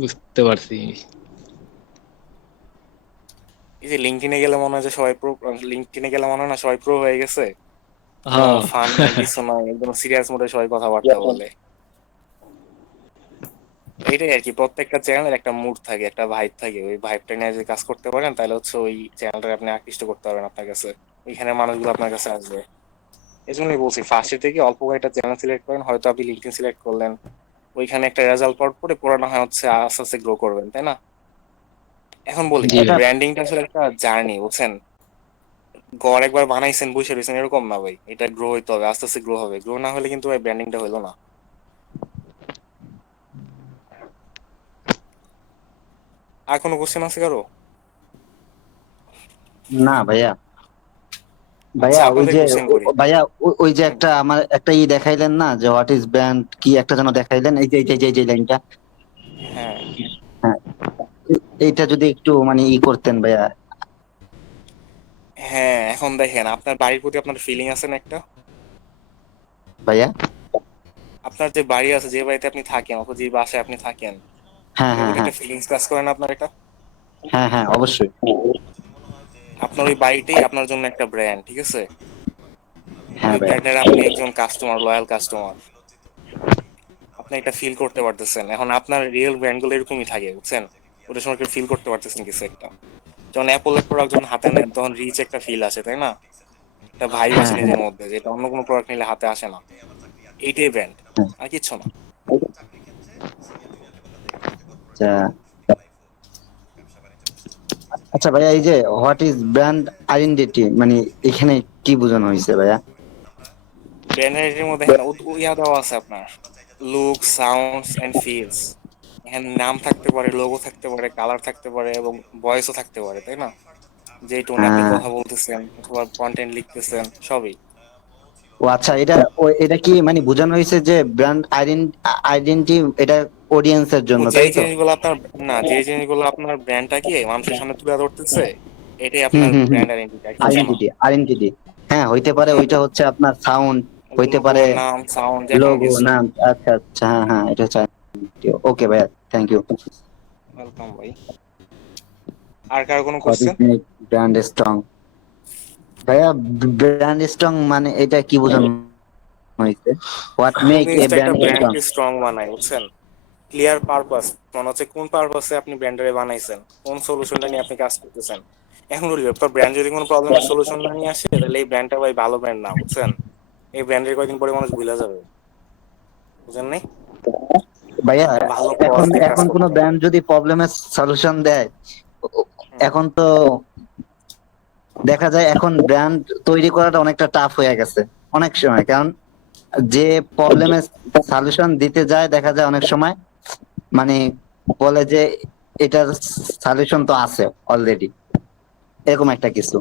বুঝতে পারছি। এই যে লিঙ্কডইনে গেলে মনে হয় যে সবাই প্রো, লিঙ্কডইনে গেলে মনে হয় না সবাই প্রো হয়ে গেছে, কোনো হ্যাঁ। ফান নাই কিছু নাই, একদম সিরিয়াস মোডে সবাই কথাবার্তা বলে। এইটাই আর কি, প্রত্যেকটা চ্যানেলের একটা মুড থাকে, একটা ভাইব থাকে, ওই ভাইবটা নিয়ে যদি কাজ করতে পারেন তাহলে হচ্ছে ওই চ্যানেলটাকে আপনি আকৃষ্ট করতে পারবেন আপনার কাছে, ওইখানে মানুষগুলো আপনার কাছে আসবে। এই জন্যই বলছি ফার্স্টের থেকে অল্প কয়েকটা চ্যানেল সিলেক্ট করেন, হয়তো আপনি লিঙ্কডইন সিলেক্ট করলেন, ওইখানে একটা রেজাল্ট পাওয়ার পরে পুরো না হয় হচ্ছে আস্তে আস্তে গ্রো করবেন, তাই না? এখন বলি, জি ভাই। ব্র্যান্ডিংটা আসলে একটা জার্নি, বুঝছেন? গড় একবার বানাইছেন বসে রয়েছেন এরকম না ভাই, এটা গ্রো হইতে হবে, আস্তে আস্তে গ্রো হবে, গ্রো না হলে কিন্তু ভাই ব্র্যান্ডিংটা হইলো না। আর কোনো কোশ্চেন আছে কারো? না ভাইয়া। আচ্ছা, ভাইয়া ওই আপনাদের যে কোশ্চেন করি। ভাইয়া ওই যে হুম, একটা আমার একটা দেখাইলেন না, যে হোয়াট ইজ ব্যান্ড, কি একটা যেন দেখাইলেন, এই যে এই যে লাইনটা। হ্যাঁ হ্যাঁ, এইটা যদি একটু মানে করতেন ভাইয়া। হ্যাঁ, এখন দেখেন আপনার বাড়ির প্রতি আপনার ফিলিং আছে না একটা? ভাইয়া। আপনার যে বাড়ি আছে, যে বাড়িতে আপনি থাকেন অথবা যে বাসায় আপনি থাকেন, হ্যাঁ ওটার হ্যাঁ প্রতি হ্যাঁ একটা ফিলিংস কাজ করে না আপনার এটা? হ্যাঁ হ্যাঁ, অবশ্যই। আপনার ওই বাড়িটাই আপনার জন্য একটা ব্র্যান্ড, ঠিক আছে? হ্যাঁ ওই ভাইয়া। ব্র্যান্ডের আপনি একজন কাস্টমার, লয়াল কাস্টমার, আপনি এটা ফিল করতে পারতেছেন। এখন আপনার রিয়েল ব্র্যান্ড গুলো এরকমই থাকে, বুঝছেন? ওটার সময় ফিল করতে পারতেছেন কিছু একটা। যখন অ্যাপলের প্রোডাক্ট যখন হাতে নেন তখন রিচ একটা ফিল আসে, তাই না? একটা ভাইব হ্যাঁ আছে হ্যাঁ নিজের মধ্যে, যেটা অন্য কোনো প্রোডাক্ট নিলে হাতে আসে না। এইটাই ব্র্যান্ড, হ্যাঁ। আর কিচ্ছু না। আচ্ছা। আচ্ছা ভাইয়া, এই যে হোয়াট ইজ ব্র্যান্ড আইডেন্টিটি, মানে এখানে কি বোঝানো হয়েছে ভাইয়া? ব্র্যান্ড আইডেন্টিটির মধ্যে এখানে ইয়া দেওয়া আছে আপনার, লুক, সাউন্ডস এন্ড ফিলস। এখানে নাম থাকতে পারে, লোগো থাকতে পারে, কালার থাকতে পারে, এবং ভয়েসও থাকতে পারে, তাই না? যে টোনে আপনি হ্যাঁ। কথা বলতেছেন অথবা কন্টেন্ট লিখতেছেন, সবই। ও আচ্ছা, এটা কি মানে বোঝানো হয়েছে যে ব্র্যান্ড আইডেন্টি, এটা অডিয়েন্সের ও জন্য, যে তাই তো? জিনিসগুলো আপনার, না, যে জিনিসগুলো আপনার ব্র্যান্ডটাকে মানুষের সামনে তুলে ধরতেছে, এটাই হুম আপনার হুম হুম। ব্র্যান্ড আইডেন্টিটি, আর কিছু না। আইডেন্টিটি। হ্যাঁ, হইতে পারে হুম, ওইটা হচ্ছে আপনার সাউন্ড, হইতে লোগো, পারে নাম, সাউন্ড, যে কোনো লোগো, কিছু। নাম। আচ্ছা আচ্ছা, হ্যাঁ হ্যাঁ, এটা হচ্ছে identity। ওকে ভাইয়া, থ্যাংক ইউ। ওয়েলকাম ভাই। আর কারো কোনো what is question? Make brand strong? ভাইয়া, ব্র্যান্ড স্ট্রং মানে এটা কি বোঝানো হয়েছে? হোয়াট কোন মেক এ জিনিসটা একটা ব্র্যান্ড স্ট্রং? ব্র্যান্ডকে স্ট্রং বানায়, বুঝছেন? ক্লিয়ার পারপাস, মানে হচ্ছে কোন পারপাসে আপনি ব্র্যান্ডারে বানাইছেন, কোন সলিউশনটা নিয়ে আপনি কাজ করতেছেন। এখন বলি, আপনার ব্র্যান্ড যদি কোনো প্রবলেমের সলিউশন না নিয়ে আসে, তাহলে এই ব্র্যান্ডটা ভাই ভালো ব্র্যান্ড না, বুঝছেন? এই ব্র্যান্ডের কয়েকদিন পরে মানুষ ভুলে যাবে, বুঝেন নাই? ভাইয়া, একটা ভালো কজ এখন দিয়ে কাজ এখন কোন করতে হবে। ব্র্যান্ড যদি প্রবলেমের সলিউশন দেয়, হুম। এখন তো দেখা যায় এখন ব্র্যান্ড তৈরি করাটা অনেকটা টাফ হয়ে গেছে অনেক সময়, কারণ যে প্রবলেমের সলিউশন দিতে যায় দেখা যায় অনেক সময় মানে বলে যে এটার সলিউশন তো আছে অলরেডি, এরকম একটা কিছু।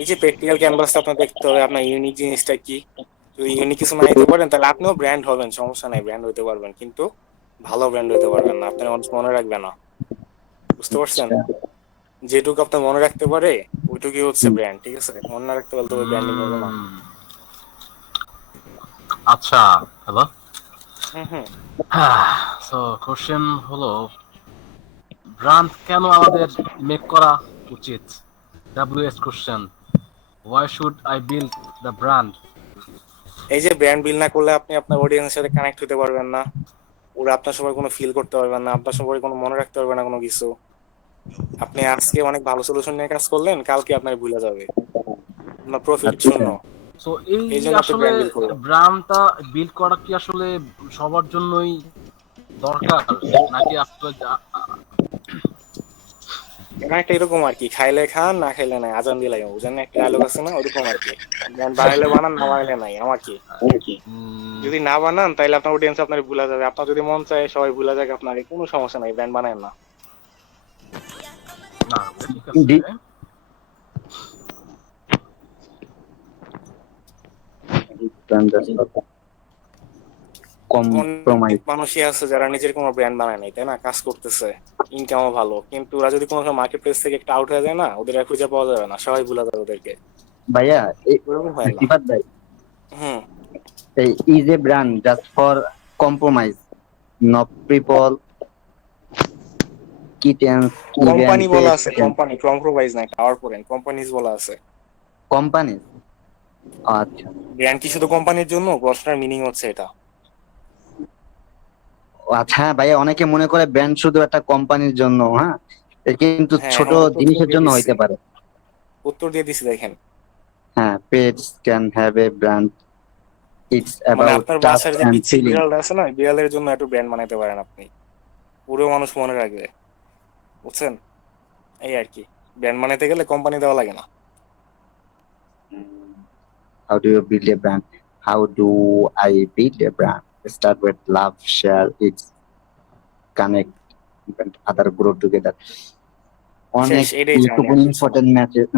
এই যে প্র্যাকটিক্যাল ক্যানভাসটা আপনার দেখতে হবে, আপনার ইউনিক জিনিসটা কি। যদি ইউনিক কিছু না নিতে পারেন তাহলে আপনিও ব্র্যান্ড হবেন, সমস্যা নাই, ব্র্যান্ড হইতে পারবেন, কিন্তু ভালো ব্র্যান্ড হইতে পারবেন না, আপনার মানুষ মনে রাখবে না। বুঝতে পারছেন? আচ্ছা। যেটুকু আপনার মনে রাখতে পারে ওইটুকুই হচ্ছে ব্র্যান্ড, ঠিক আছে? মনে না রাখতে পারলে তো ওই ব্র্যান্ডিং হবে না। আচ্ছা, হ্যালো। হুম হুম। সো কোশ্চেন হলো, ব্র্যান্ড কেন আমাদের মেক করা উচিত? WS question, why should I build the brand? এই যে ব্র্যান্ড বিল্ড না করলে আপনি আপনার অডিয়েন্সের সাথে কানেক্ট হতে পারবেন না, ওরা আপনার সবাই কোনো ফিল করতে পারবেন না, আপনার সবাই কোনো মনে রাখতে পারবে না কোনো কিছু। আপনি আজকে অনেক ভালো সলিউশন নিয়ে কাজ করলেন, কালকে আপনার ভুলে যাবে, আপনার প্রফিট আচ্ছা। শূন্য। সো এই এই জন্য আপনি আসলে ব্র্যান্ড বিল্ড করবেন। ব্র্যান্ডটা বিল্ড করা কি আসলে সবার জন্যই দরকার, নাকি আসলে এটা একটা এরকম আর কি, খাইলে খান না খাইলে নাই, আজান দিলে বুঝেন, একটা ডায়লগ আছে না, ওরকম আর কি। ব্র্যান্ড বানাইলে বানান, না বানাইলে নাই, আমার কি। যদি না বানান তাহলে আপনার অডিয়েন্স আপনার ভুলে যাবে, আপনার যদি মন চায় সবাই ভুলে যাবে আপনার, কোনো সমস্যা নাই, ব্র্যান্ড বানায় না। না? ঠিক আছে। D- compromise. অনেক মানুষই আছে যারা নিজের কোনো ব্র্যান্ড বানায় নাই, তাই না, কাজ করতেছে, ইনকামও ভালো, কিন্তু ওরা যদি কোনো মার্কেট প্লেস থেকে একটা আউট হয়ে যায় না, ওদের আর খুঁজে পাওয়া যাবে না, সবাই ভুলে যাবে ওদেরকে। ভাইয়া ওরকম হয় না। সিফাত ভাই, হুম। এই is a brand just for compromise, not people kittens company বলা আছে, ইভেন্ট কোম্পানি, কম্প্রোমাইজ নাই, টাওয়ার পড়েন, কোম্পানিজ বলা আছে। কোম্পানি। আচ্ছা। ব্র্যান্ড কি শুধু কোম্পানির জন্য? প্রশ্নের মিনিং হচ্ছে এটা। আচ্ছা, হ্যাঁ ভাইয়া, অনেকে মনে করে ব্র্যান্ড শুধু একটা কোম্পানির জন্য, হ্যাঁ, এ কিন্তু হ্যাঁ, ছোট এখন উত্তর জিনিসের দিয়ে জন্য দিচ্ছি, হইতে পারে। উত্তর দিয়ে দিচ্ছি, দেখেন। হ্যাঁ, pets can have a brand, it's মানে অ্যাবাউট আপনার টাচ বাসার যে এন্ড পিচ্ছি ফিলিং। বিড়ালটা আছে না, বিড়ালের জন্য একটু ব্র্যান্ড বানাইতে পারেন আপনি, পুরো মানুষ মনে রাখবে, বুঝছেন? এই আর কি, ব্র্যান্ড বানাইতে গেলে কোম্পানি দেওয়া লাগে না। How do you build a brand? How do I build a brand? Start with love, share it, connect, and other grow together. অনেক শেষ, এটাই জানি, আর কিছু না। ইম্পর্টেন্ট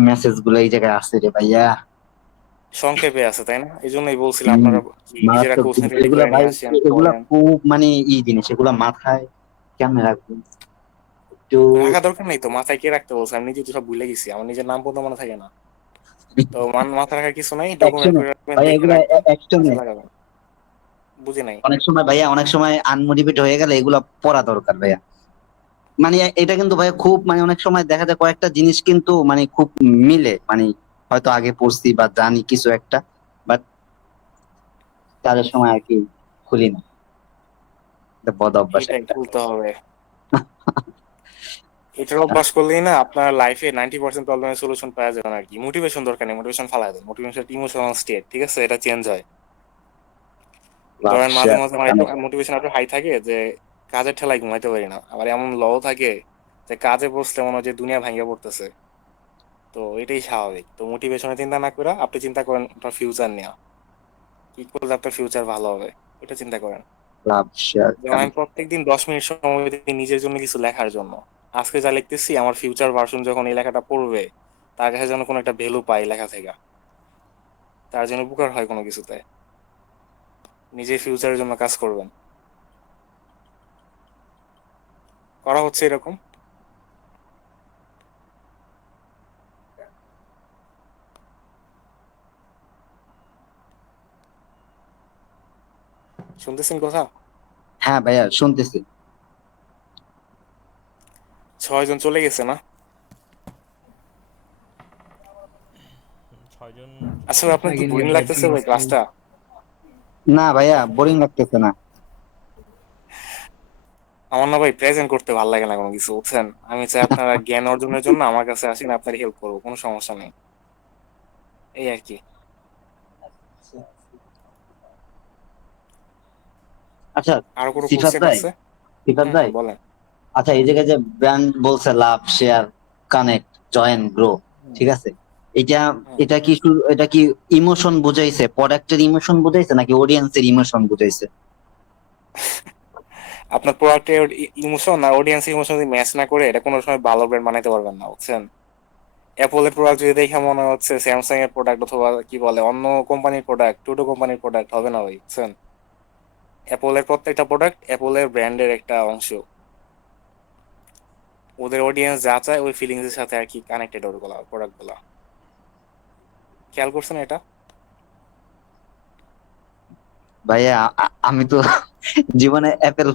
মেসেজ গুলো এই জায়গায় আছে রে ভাইয়া। সংক্ষেপে আছে, তাই না? এই জন্যই বলছিলাম হম, আপনারা নিজেরা মারাত্মক কোশ্চেন জিনিস রেডি এগুলা করে ভাই, নিয়ে আসেন, এগুলা পড়েন। খুব মানে জিনিস, এগুলা মাথায় কেমনে রাখবেন একটু। রাখা দরকার নেই তো, মাথায় কে রাখতে বলছে? আমি নিজে তো সব ভুলে গেছি, আমার নিজের নাম পর্যন্ত মনে থাকে না। তো মাথায় রাখার কিছু নাই, ডকুমেন্ট অ্যাকশনে করে রাখবেন, ভাইয়া, লিখে এগুলা রাখবেন, কাজে অ্যাকশনে লাগাবেন। বুঝি নাই। অনেক সময় ভাইয়া, অনেক সময় আনমোটিভেট হয়ে গেলে এগুলা পড়া দরকার ভাইয়া। মানে এটা কিন্তু ভাই খুব, মানে অনেক সময় দেখা যায় কয়েকটা জিনিস কিন্তু মানে খুব মিলে, মানে হয়তো আগে পড়ছি বা জানি কিছু একটা, বাট কাজের সময় আর কি খুলি না। এটা বদ অভ্যাস এটাই একটা। খুলতে হবে। এটার অভ্যাস করলেই না আপনার লাইফে 90% প্রবলেমের সলিউশন পাওয়া যাবে না আর কি। মোটিভেশন দরকার নেই, মোটিভেশন ফালাই দেন, মোটিভেশন ইমোশনাল স্টেট, ঠিক আছে, এটা চেঞ্জ হয়। লাভ ধরেন মাঝে শেয়ার মাঝে আমার একটু মোটিভেশন একটু হাই থাকে যে কাজের ঠেলায় ঘুমাইতে পারি না, আবার এমন লো থাকে যে কাজে বসলে মনে হয় যে দুনিয়া ভাঙিয়ে পড়তেছে। তো এটাই স্বাভাবিক। তো মোটিভেশনে চিন্তা না করে আপনি চিন্তা করেন আপনার ফিউচার নিয়ে, কি করলে আপনার ফিউচার ভালো হবে, এটা চিন্তা করেন। লাভ শেয়ার যেমন আমি প্রত্যেকদিন 10 মিনিট সময় দিই নিজের জন্য কিছু লেখার জন্য। আজকে যা লিখতেছি আমার ফিউচার ভার্সন যখন এই লেখাটা পড়বে, তার কাছে যেন কোনো একটা ভ্যালু পাই লেখা থেকে, তার জন্য উপকার হয় কোনো কিছুতে। নিজের ফিউচারের জন্য কাজ করবেন, করা হচ্ছে এরকম। শুনতেছেন কথা? হ্যাঁ ভাইয়া, শুনতেছি। 6 জন চলে গেছে না? 6 জন আচ্ছা চলে ভাই, গেছে। আপনার কি বোরিং লাগতেছে ভাই ক্লাসটা? না ভাইয়া, বোরিং লাগতেছে না। আমার না ভাই প্রেজেন্ট করতে ভালো লাগে না কোনো কিছু, বুঝছেন? আমি চাই আপনারা জ্ঞান অর্জনের জন্য আমার কাছে আসেন, আপনার হেল্প করবো, কোনো সমস্যা নেই, এই আর কি। আচ্ছা আরো কোনো সিফাত কোশ্চেন ভাই, আছে? সিফাত হুম ভাই, হুম, বলেন। আচ্ছা এই জায়গায় যে ব্র্যান্ড বলছে লাভ শেয়ার কানেক্ট জয়েন গ্রো, হুম, ঠিক আছে, এটা হুম। এটা কি এটা কি ইমোশন বুঝাইছে, প্রোডাক্টের ইমোশন বুঝাইছে নাকি অডিয়েন্সের ইমোশন বুঝাইছে? আপনার প্রোডাক্টের ইমোশন আর অডিয়েন্স ইমোশন যদি ম্যাচ না করে এটা কোনো সময় ভালো ব্র্যান্ড বানাইতে পারবেন না, বুঝছেন? অ্যাপলের প্রোডাক্ট যদি দেখে মনে হচ্ছে স্যামসাং এর প্রোডাক্ট অথবা কি বলে অন্য কোম্পানির প্রোডাক্ট, টোটো কোম্পানির প্রোডাক্ট হবে না ভাই, বুঝছেন? অ্যাপলের প্রত্যেকটা প্রোডাক্ট অ্যাপলের ব্র্যান্ডের একটা অংশ। ওদের অডিয়েন্স যা চায় ওই ফিলিংস এর সাথে আর কি কানেক্টেড ওগুলা প্রোডাক্ট গুলা। খেয়াল করছেন এটা? ভাইয়া আমি তো জীবনে অ্যাপেল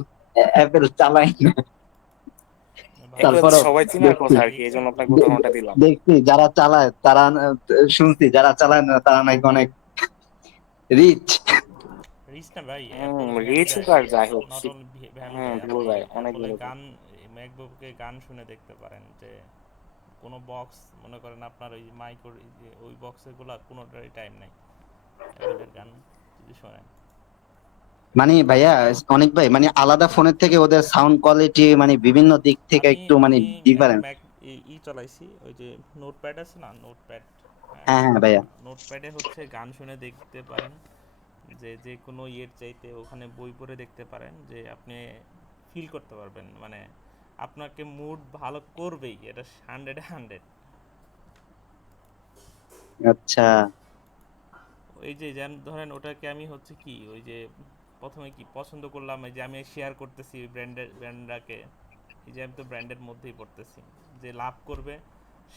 অ্যাপেল চালাই না। ভাই এগুলো তারপরও সবাই চেনার দেখছি কথা আর কি, এই জন্য আপনাকে দে- উদাহরণটা দিলাম। দেখছি যারা চালায় তারা শুনছি যারা চালায় না তারা নাকি অনেক রিচ। রিচ না ভাই, অ্যাপল ভ্যালু রিচ দেয়, আর যাই হোক নট অনলি ভ্যালু দেয়। ভালো আপনি যায়, অনেক অ্যাপলে ভালো যায়। গান, ম্যাকবুকে গান শুনে দেখতে পারেন যে কোনো বক্স, মনে করেন আপনার ওই মাইক্রো, ওই বক্সেগুলো কোনোটারই টাইম নাই অ্যাপলের গান যদি শোনেন। মানে ভাইয়া অনেক ভাই মানে আলাদা ফোনের থেকে ওদের সাউন্ড কোয়ালিটি মানে বিভিন্ন দিক থেকে আমি একটু মানে আমি একটা ডিফারেন্ট। ম্যাক চালাইছি, ওই যে নোটপ্যাড আছে না, নোটপ্যাড। হ্যাঁ, হ্যাঁ হ্যাঁ ভাইয়া। নোটপ্যাডে হচ্ছে গান শুনে দেখতে পারেন, যে যে কোনো ইয়ের চাইতে ওখানে বই পড়ে দেখতে পারেন, যে আপনি ফিল করতে পারবেন, মানে আপনাকে মুড ভালো করবেই, এটা 100-100। আচ্ছা ওই যে যেন ধরেন ওটাকে আমি হচ্ছে কি, ওই যে প্রথমে কি পছন্দ করলাম, এই যে আমি শেয়ার করতেছি ওই ব্র্যান্ডটাকে, এই যে আমি তো ব্র্যান্ডের মধ্যেই পড়তেছি, যে লাভ করবে,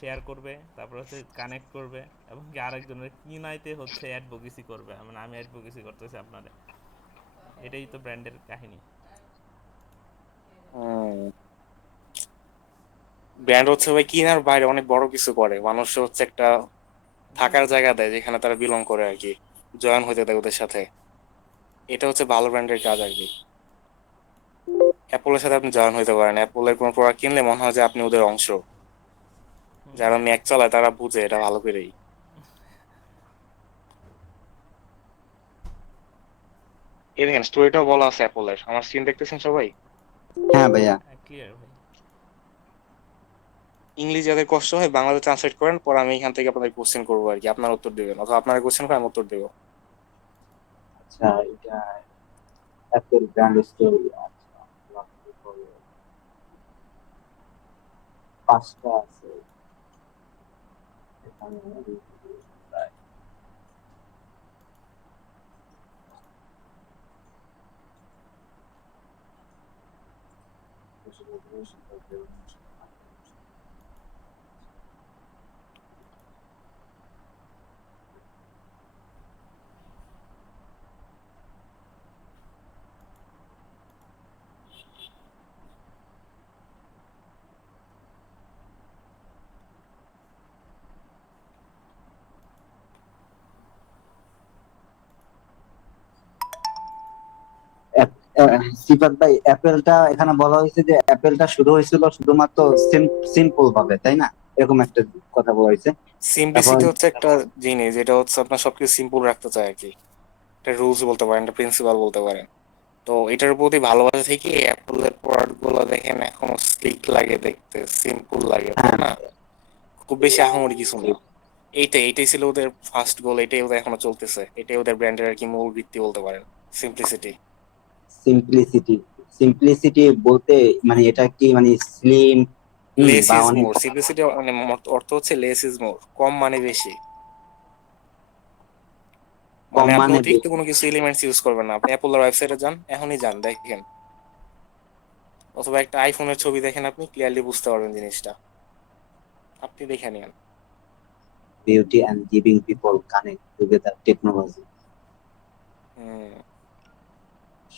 শেয়ার করবে, তারপর হচ্ছে কানেক্ট করবে, এবং কি আরেকজনের কিনাইতে হচ্ছে অ্যাডভোকেসি করবে, মানে আমি অ্যাডভোকেসি করতেছি আপনাদের। এটাই তো ব্র্যান্ডের কাহিনী। ব্র্যান্ড হচ্ছে ভাই কিনার বাইরে অনেক বড় কিছু করে, মানুষ হচ্ছে একটা থাকার জায়গা দেয় যেখানে তারা বিলং করে আর কি, জয়েন হইতে দেয় ওদের সাথে। এটা হচ্ছে ভালো ব্র্যান্ডের কাজ আর কি। অ্যাপলের সাথে আপনি জয়েন হইতে পারেন, অ্যাপলের কোনো প্রোডাক্ট কিনলে মনে হয় যে আপনি ওদের অংশ। যারা ম্যাক চালায় তারা বুঝে এটা ভালো করেই। এই দেখেন স্টোরিটাও বলা আছে অ্যাপলের, আমার স্ক্রিন দেখতেছেন সবাই? হ্যাঁ ভাইয়া। ক্লিয়ার ভাই। ইংলিশ যাদের কষ্ট হয় বাংলাতে ট্রান্সলেট করেন, পর আমি এখান থেকে আপনাদের কোশ্চেন করবো আর কি, আপনার উত্তর দেবেন অথবা আপনারা কোশ্চেন করে আমি উত্তর দেবো। আচ্ছা এটা অ্যাপেল ব্র্যান্ড স্টোরি। আচ্ছা পাঁচটা আছে এখানে। সিফাত ভাই অ্যাপেলটা এখানে বলা হয়েছে যে অ্যাপেলটা শুরু হয়েছিল শুধুমাত্র সিম্পল ভাবে, তাই না? এরকম একটা কথা বলা হয়েছে। তারপর সিম্পলিসিটি হচ্ছে একটা জিনিস যেটা হচ্ছে আপনার সবকিছু সিম্পল রাখতে চায় আর কি, একটা রুলস বলতে পারেন, একটা প্রিন্সিপাল বলতে পারেন। তো এটার প্রতি ভালোবাসা থেকে অ্যাপলের প্রোডাক্ট গুলো দেখেন এখন স্লিক লাগে দেখতে, সিম্পল লাগে, তাই হ্যাঁ না? খুব বেশি আহামরি কিছু না। এইটাই ছিল ওদের ফার্স্ট গোল, এটাই ওদের এখনো চলতেছে, এটাই ওদের ব্র্যান্ডের আর কি মূল ভিত্তি বলতে পারেন, সিম্পলিসিটি। সিম্পলিসিটি। সিম্পলিসিটি বলতে মানে এটা কি মানে স্লিম লেস বা ইজ অনেক মোর, সিম্পলিসিটি মানে অর্থ হচ্ছে লেস ইজ মোর, কম মানে বেশি। কম মানে আপনি মানে অতিরিক্ত বেশি। কোনো কিছু এলিমেন্টস ইউজ করবেন না। আপনি অ্যাপলের ওয়েবসাইটে যান, এখনই যান দেখেন, অথবা একটা আইফোনের ছবি দেখেন, আপনি ক্লিয়ারলি বুঝতে পারবেন জিনিসটা, আপনি দেখে নিন। Beauty and giving people connect together technology. হুম,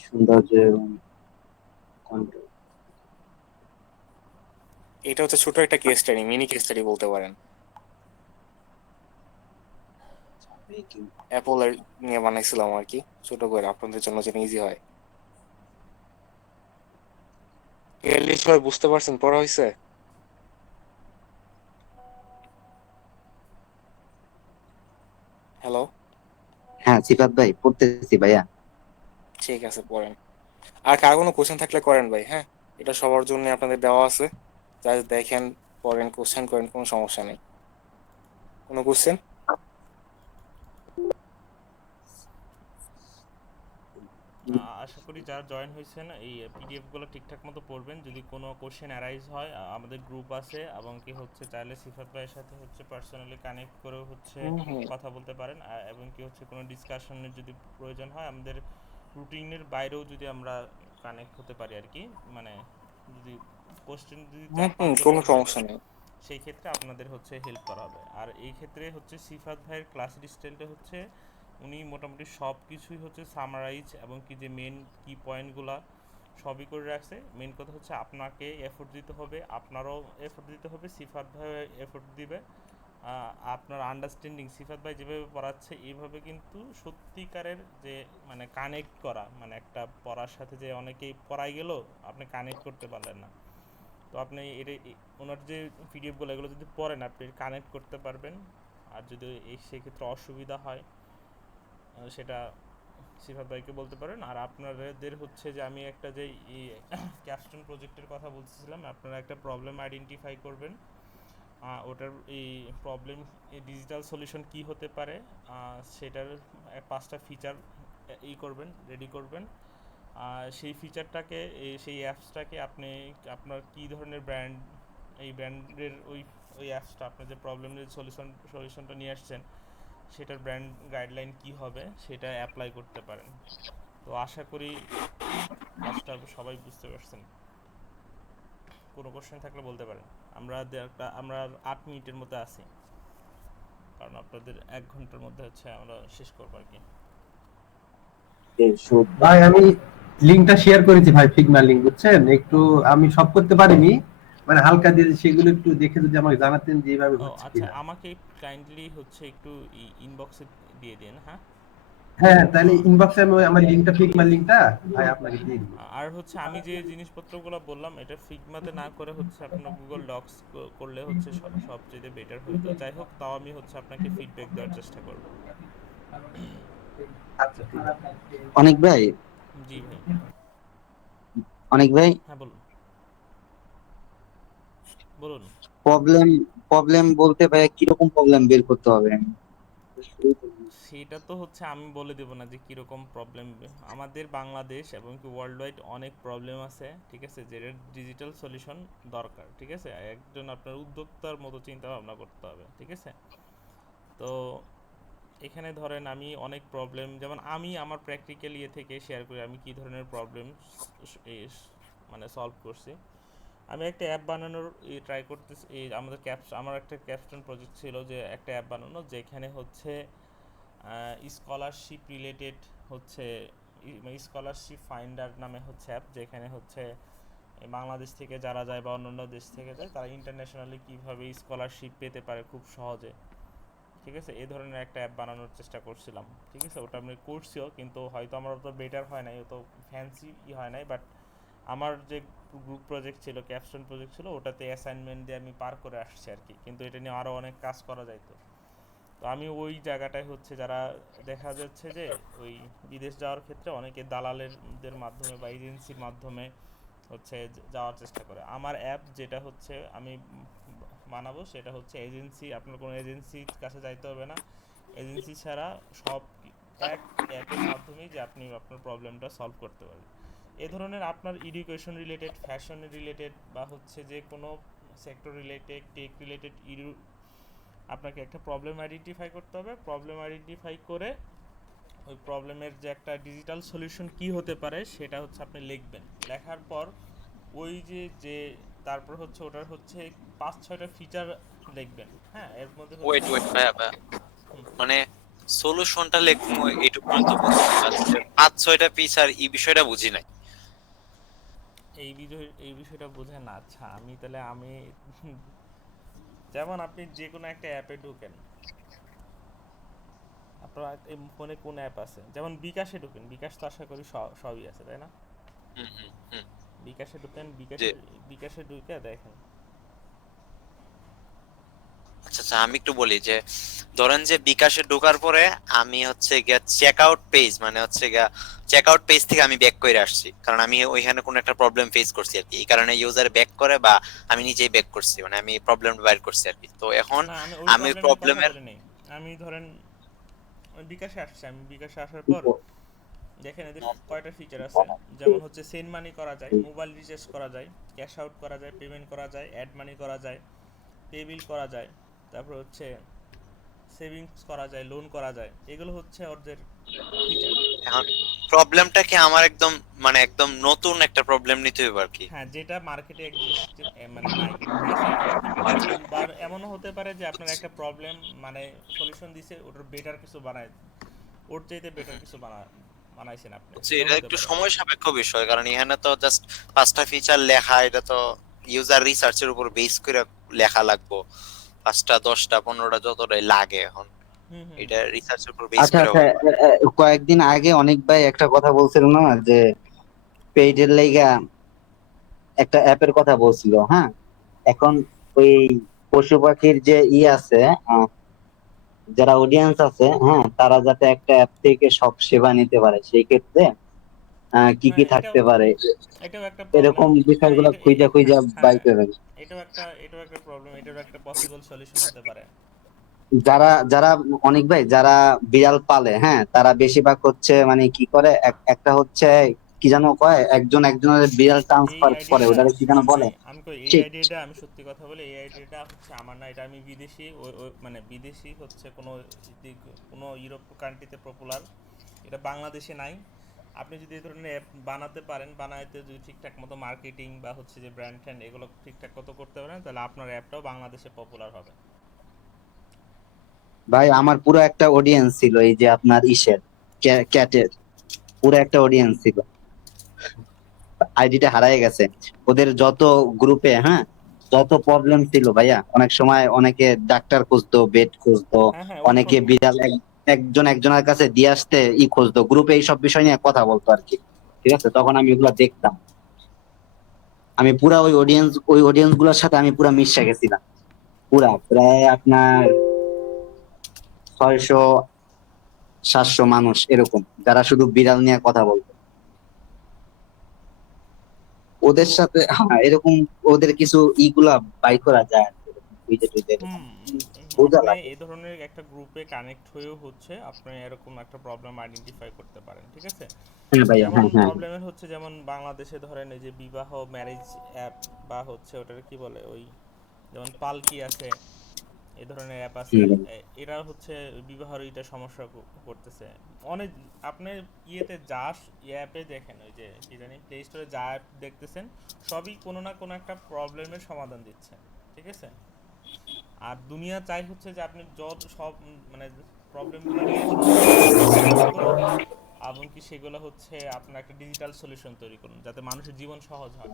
সৌন্দর্য এবং content এটা হচ্ছে ছোট একটা case study, mini case study বলতে পারেন। making। অ্যাপলের নিয়ে বানাইছিলাম আর কি, ছোট করে আপনাদের জন্য যেন ইজি হয়। ক্লিয়ারলি সবাই বুঝতে পারছেন, পড়া হয়েছে? হ্যালো? হ্যাঁ সিফাত ভাই পড়তেছি ভাইয়া। ঠিক আছে, পড়েন। আর কার কোনো কোশ্চেন থাকলে করেন ভাই, হ্যাঁ? এটা সবার জন্য আপনাদের দেওয়া আছে, জাস্ট দেখেন, পড়েন, কোশ্চেন করেন, কোনো সমস্যা নেই। কোনো কোশ্চেন? আশা করি যারা জয়েন হয়েছেন এই পিডিএফ গুলো ঠিকঠাক মতো পড়বেন। যদি কোনো কোশ্চেন অ্যারাইজ হয় আমাদের গ্রুপ আছে, এবং কি হচ্ছে চাইলে সিফাত ভাইয়ের সাথে হচ্ছে পার্সোনালি কানেক্ট করেও হচ্ছে কথা বলতে পারেন। এবং কি হচ্ছে কোনো ডিসকাশনের যদি প্রয়োজন হয় আমাদের রুটিনের বাইরেও যদি আমরা কানেক্ট হতে পারি আর কি, মানে যদি কোশ্চেন যদি 4-5 কোনো জনের হয় সমস্যা নেই। সেই ক্ষেত্রে আপনাদের হচ্ছে হেল্প করা হবে। আর এই ক্ষেত্রে হচ্ছে সিফাত ভাইয়ের ক্লাসের স্টাইলটা হচ্ছে উনি মোটামুটি সব কিছুই হচ্ছে সামারাইজ এবং কি যে মেন কি পয়েন্টগুলা সবই করে রাখছে। মেন কথা হচ্ছে আপনাকে এফোর্ট দিতে হবে, আপনারও এফোর্ট দিতে হবে, সিফাত ভাই এফোর্ট দিবে। আপনার আন্ডারস্ট্যান্ডিং সিফাত ভাই যেভাবে পড়াচ্ছে এইভাবে কিন্তু সত্যিকারের যে মানে কানেক্ট করা, মানে একটা পড়ার সাথে যে অনেকেই পড়াই গেল আপনি কানেক্ট করতে পারলেন না, তো আপনি ওনার যে পিডিএফগুলো এগুলো যদি পড়েন আপনি কানেক্ট করতে পারবেন। আর যদি সেক্ষেত্রে অসুবিধা হয় সেটা সিফাত ভাইকে বলতে পারেন। আর আপনাদের হচ্ছে যে আমি একটা যে ক্যাপস্টোন প্রজেক্টের কথা বলতেছিলাম, আপনারা একটা প্রবলেম আইডেন্টিফাই করবেন। ওটার এই প্রবলেম ডিজিটাল সলিউশন কি হতে পারে সেটার 5টা ফিচার করবেন, রেডি করবেন। সেই ফিচারটাকে সেই অ্যাপসটাকে আপনি আপনার কী ধরনের ব্র্যান্ড, এই ব্র্যান্ডের ওই অ্যাপসটা আপনার যে প্রবলেমের সলিউশনটা নিয়ে আসছেন সেটার ব্র্যান্ড গাইডলাইন কি হবে সেটা অ্যাপ্লাই করতে পারেন। তো আশা করি ক্লাসটা সবাই বুঝতে পারছেন। কোনো কোশ্চেন থাকলে বলতে পারেন। আমরা 8 মিনিটের মধ্যে আছি, কারণ আপনাদের 1 ঘন্টার মধ্যে হচ্ছে আমরা শেষ করবো আর কি। ভাই আমি লিংকটা শেয়ার করেছি ভাই, ফিগমা লিংক, বুঝছেন? একটু আমি সব করতে পারিনি, মানে হালকা দিয়ে, সেগুলো একটু দেখে যদি আমাকে জানাতেন যে এইভাবে হচ্ছে আচ্ছা, কিনা। আমাকে কাইন্ডলি হচ্ছে একটু ইনবক্সে দিয়ে দিন। হ্যাঁ হ্যাঁ, তাহলে ইনবক্সে আমি আমার লিংকটা, ফিগমা লিংকটা ভাই আপনাকে দিয়ে দিব। আর হচ্ছে আমি যে জিনিসপত্রগুলো বললাম এটা ফিগমাতে না করে হচ্ছে আপনার গুগল ডক্স করলে হচ্ছে সবচেয়ে বেটার হইতো। যাই হোক, তাও আমি হচ্ছে আপনাকে ফিডব্যাক দেওয়ার চেষ্টা করব। আচ্ছা ঠিক আছে। অনেক ভাই, জি ভাই। অনেক ভাই, হ্যাঁ বলুন বলুন। প্রবলেম প্রবলেম বলতে ভাই কিরকম প্রবলেম বের করতে হবে? সেটা তো হচ্ছে আমি বলে দেব না যে কীরকম প্রবলেম। আমাদের বাংলাদেশ এবং কি ওয়ার্ল্ড ওয়াইড অনেক প্রবলেম আছে, ঠিক আছে, যেটার ডিজিটাল সলিউশন দরকার। ঠিক আছে, একজন আপনার উদ্যোক্তার মতো চিন্তা ভাবনা করতে হবে। ঠিক আছে, তো এখানে ধরেন আমি অনেক প্রবলেম, যেমন আমি আমার প্র্যাকটিক্যাল থেকে শেয়ার করি আমি কী ধরনের প্রবলেম মানে সলভ করছি। আমি একটা অ্যাপ বানানোর ট্রাই করতেছি। আমার একটা ক্যাপস্টোন প্রজেক্ট ছিল যে একটা অ্যাপ বানানো যেখানে হচ্ছে স্কলারশিপ রিলেটেড হচ্ছে স্কলারশিপ ফাইন্ডার নামে হচ্ছে অ্যাপ, যেখানে হচ্ছে বাংলাদেশ থেকে যারা যায় বা অন্যান্য দেশ থেকে যায় তারা ইন্টারন্যাশনালি কীভাবে স্কলারশিপ পেতে পারে খুব সহজে। ঠিক আছে, এই ধরনের একটা অ্যাপ বানানোর চেষ্টা করছিলাম। ঠিক আছে, ওটা আমি করছিও, কিন্তু হয়তো আমার অত বেটার হয় নাই, অত ফ্যান্সি হয় নাই। বাট আমার যে গ্রুপ প্রজেক্ট ছিল, ক্যাপস্টোন প্রজেক্ট ছিল, ওটাতে অ্যাসাইনমেন্ট দিয়ে আমি পার করে আসছি আর কি, কিন্তু এটা নিয়ে আরও অনেক কাজ করা যাইতো। তো আমি ওই জায়গাটায় হচ্ছে যারা দেখা যাচ্ছে যে ওই বিদেশ যাওয়ার ক্ষেত্রে অনেকে দালালের মাধ্যমে বা এজেন্সির মাধ্যমে হচ্ছে যাওয়ার চেষ্টা করে। আমার অ্যাপ যেটা হচ্ছে আমি বানাবো সেটা হচ্ছে এজেন্সি, আপনার কোনো এজেন্সির কাছে যাইতে হবে না। এজেন্সি ছাড়া সব এক অ্যাপের মাধ্যমেই যে আপনি আপনার প্রবলেমটা সলভ করতে পারবেন। এ ধরনের আপনার এডুকেশন রিলেটেড, ফ্যাশন রিলেটেড বা হচ্ছে যে কোনো সেক্টর রিলেটেড, টেক রিলেটেড আপনাকে একটা প্রবলেম আইডেন্টিফাই করতে হবে। প্রবলেম আইডেন্টিফাই করে ওই প্রবলেমের যে একটা ডিজিটাল সলিউশন কি হতে পারে সেটা হচ্ছে আপনি লিখবেন। লেখার পর ওই যে তারপর হচ্ছে ওটার হচ্ছে 5-6টা ফিচার লিখবেন। হ্যাঁ, এর মধ্যে ওয়েট হচ্ছে ওয়েট ভাইয়া ভাইয়া, মানে সলিউশনটা লিখবো এইটুকু পর্যন্ত বুঝছি, 5-6টা পিস আর এই বিষয়টা বুঝি নাই। এই বিষয়টা বোঝেন না। আচ্ছা, আমি যেমন আপনি যে কোনো একটা অ্যাপে ঢুকেন, আপনার এই ফোনে কোন অ্যাপ আছে, যেমন বিকাশে ঢুকেন, বিকাশ তো আশা করি সবই আছে, তাই না? হুম হুম হুম। বিকাশে ঢুকেন, যে বিকাশে ঢুকে দেখেন। আচ্ছা আচ্ছা, আমি একটু বলি যে ধরেন যে বিকাশে ঢোকার পরে আমি হচ্ছে গিয়া চেক আউট পেজ, মানে হচ্ছে গিয়া চেক আউট পেজ থেকে আমি ব্যাক করে আসছি, কারণ আমি ওইখানে কোনো একটা প্রবলেম ফেস করছি আর কি, এই কারণে ইউজার ব্যাক করে বা আমি নিজেই ব্যাক করছি, মানে আমি প্রবলেমটা বাইর করছি আর কি। তো এখন না, আমি ওই আমি প্রবলেমের কথা প্রবলেমের বলি নাই। আমি ধরেন বিকাশে আসছি, আমি বিকাশে আসার পর দেখেন এদের কয়টা ফিচার আছে, যেমন হচ্ছে সেন্ড মানি করা যায়, মোবাইল রিচার্জ করা যায়, ক্যাশ আউট করা যায়, পেমেন্ট করা যায়, অ্যাড মানি করা যায়, পে বিল করা যায়, তারপর হচ্ছে সেভিংস করা যায়, লোন করা যায়, এগুলো হচ্ছে ওদের ফিচার। এখন প্রবলেমটা কি আমার একদম মানে একদম নতুন একটা প্রবলেম নিতে হবে আর কি। হ্যাঁ, যেটা মার্কেটে এক্সিস্ট মানে নাই, ঠিক আছে। কিন্তু এমনও হতে পারে যে আপনার একটা প্রবলেম মানে সলিউশন দিছে, ওটার বেটার কিছু বানায়, ওর চাইতে বেটার কিছু বানাইছেন আপনি, হচ্ছে সেটাও এটা হতে একটু পারে। সময় সাপেক্ষ বিষয়, কারণ এখানে তো জাস্ট 5টা ফিচার লেখা, এটা তো ইউজার রিসার্চের উপর বেস করে লেখা লাগবে। 5টা 10টা 15টা যতটাই লাগে এখন, হুম হুম এটা রিসার্চের উপর বেস আচ্ছা করে আচ্ছা, হবে। কয়েকদিন আগে অনেক ভাই একটা কথা বলছিল না, যে পেইডের লাইগা একটা অ্যাপের কথা বলছিল, হ্যাঁ। এখন ওই পশু পাখির যে আছে, আহ, যারা অডিয়েন্স আছে, হ্যাঁ, তারা যাতে একটা অ্যাপ থেকে সব সেবা নিতে পারে, সেই ক্ষেত্রে কি কি হ্যাঁ, থাকতে পারে, এটাও একটা প্রবলেম। এরকম হ্যাঁ, বিষয়গুলো এটা খুঁজা খুঁজা হ্যাঁ, বাই করবেন। এটাও একটা প্রবলেম, এটাও একটা পসিবল সলিউশন হতে পারে। যারা যারা অনেক ভাই যারা বিড়াল পালে, হ্যাঁ, তারা বেশিরভাগ হচ্ছে মানে কি করে, একটা হচ্ছে কি যেন কয়, একজন একজনের বিড়াল এই ট্রান্সফার করে, আইডিয়াটা ওটাকে কি যেন বলে। আমি কই, এই ঠিক। আইডিয়াটা আমি সত্যি কথা বলে, এই আইডিয়াটা হচ্ছে আমার না, এটা আমি বিদেশি মানে বিদেশি হচ্ছে কোনো ইউরোপ কান্ট্রিতে পপুলার, এটা বাংলাদেশে নাই। আপনি যদি এই ধরনের অ্যাপ বানাতে পারেন, বানাইতে যদি ঠিকঠাক মতো মার্কেটিং বা হচ্ছে যে ব্র্যান্ড ট্যান্ড এগুলো ঠিকঠাক মতো করতে পারেন, তাহলে আপনার অ্যাপটাও বাংলাদেশে পপুলার হবে। ভাই আমার পুরো একটা অডিয়েন্স ছিল, এই যে আপনার ইসের ক্যাটের পুরো একটা অডিয়েন্স ছিল, আইডিটা হারায় গেছে। ওদের যত গ্রুপে, হ্যাঁ, যত প্রবলেম ছিল ভাইয়া, অনেক সময় অনেকে ডাক্তার খুঁজতো, বেড খুঁজতো, হ্যাঁ হ্যাঁ, অনেকে বিড়াল একজন একজনের কাছে দিয়ে আসতে খুঁজতো, গ্রুপে এইসব বিষয় নিয়ে কথা বলতো আর কি। ঠিক আছে, তখন আমি ওগুলা দেখতাম, আমি পুরা ওই অডিয়েন্স গুলোর সাথে আমি পুরা মিশে গেছিলাম, পুরা প্রায় আপনার 600-700 মানুষ এরকম, যারা শুধু বিড়াল নিয়ে কথা বলতো। ওদের সাথে হ্যাঁ এরকম ওদের কিছু ইগুলা বাই করা যায় আর কি, এরকম টুইটে টুইটে এরকম বোঝা আপনি লাগে। এই ধরনের একটা গ্রুপে কানেক্ট হয়েও হচ্ছে আপনি এরকম একটা প্রবলেম আইডেন্টিফাই করতে পারেন, ঠিক আছে। হ্যাঁ ভাইয়া, যেমন হ্যাঁ হ্যাঁ। প্রবলেমের হচ্ছে, যেমন বাংলাদেশে ধরেন এই যে বিবাহ ম্যারেজ অ্যাপ বা হচ্ছে ওটার কি বলে ওই, যেমন পালকি আছে, এই ধরনের অ্যাপ আছে, হুম। এরা হচ্ছে বিবাহের এটা সমস্যা করতেছে অনেক। আপনি ইয়েতে যা অ্যাপে দেখেন, ওই যে কি জানি প্লে স্টোরে যা অ্যাপ দেখতেছেন, সবই কোনো না কোনো একটা প্রবলেমের সমাধান দিচ্ছে, ঠিক আছে। আর দুনিয়া চাই হচ্ছে যে আপনি যত সব মানে প্রবলেমগুলো নিয়ে সলভ করুন, এবং কি সেগুলো হচ্ছে আপনার একটা ডিজিটাল সলিউশন তৈরি করুন যাতে মানুষের জীবন সহজ হয়।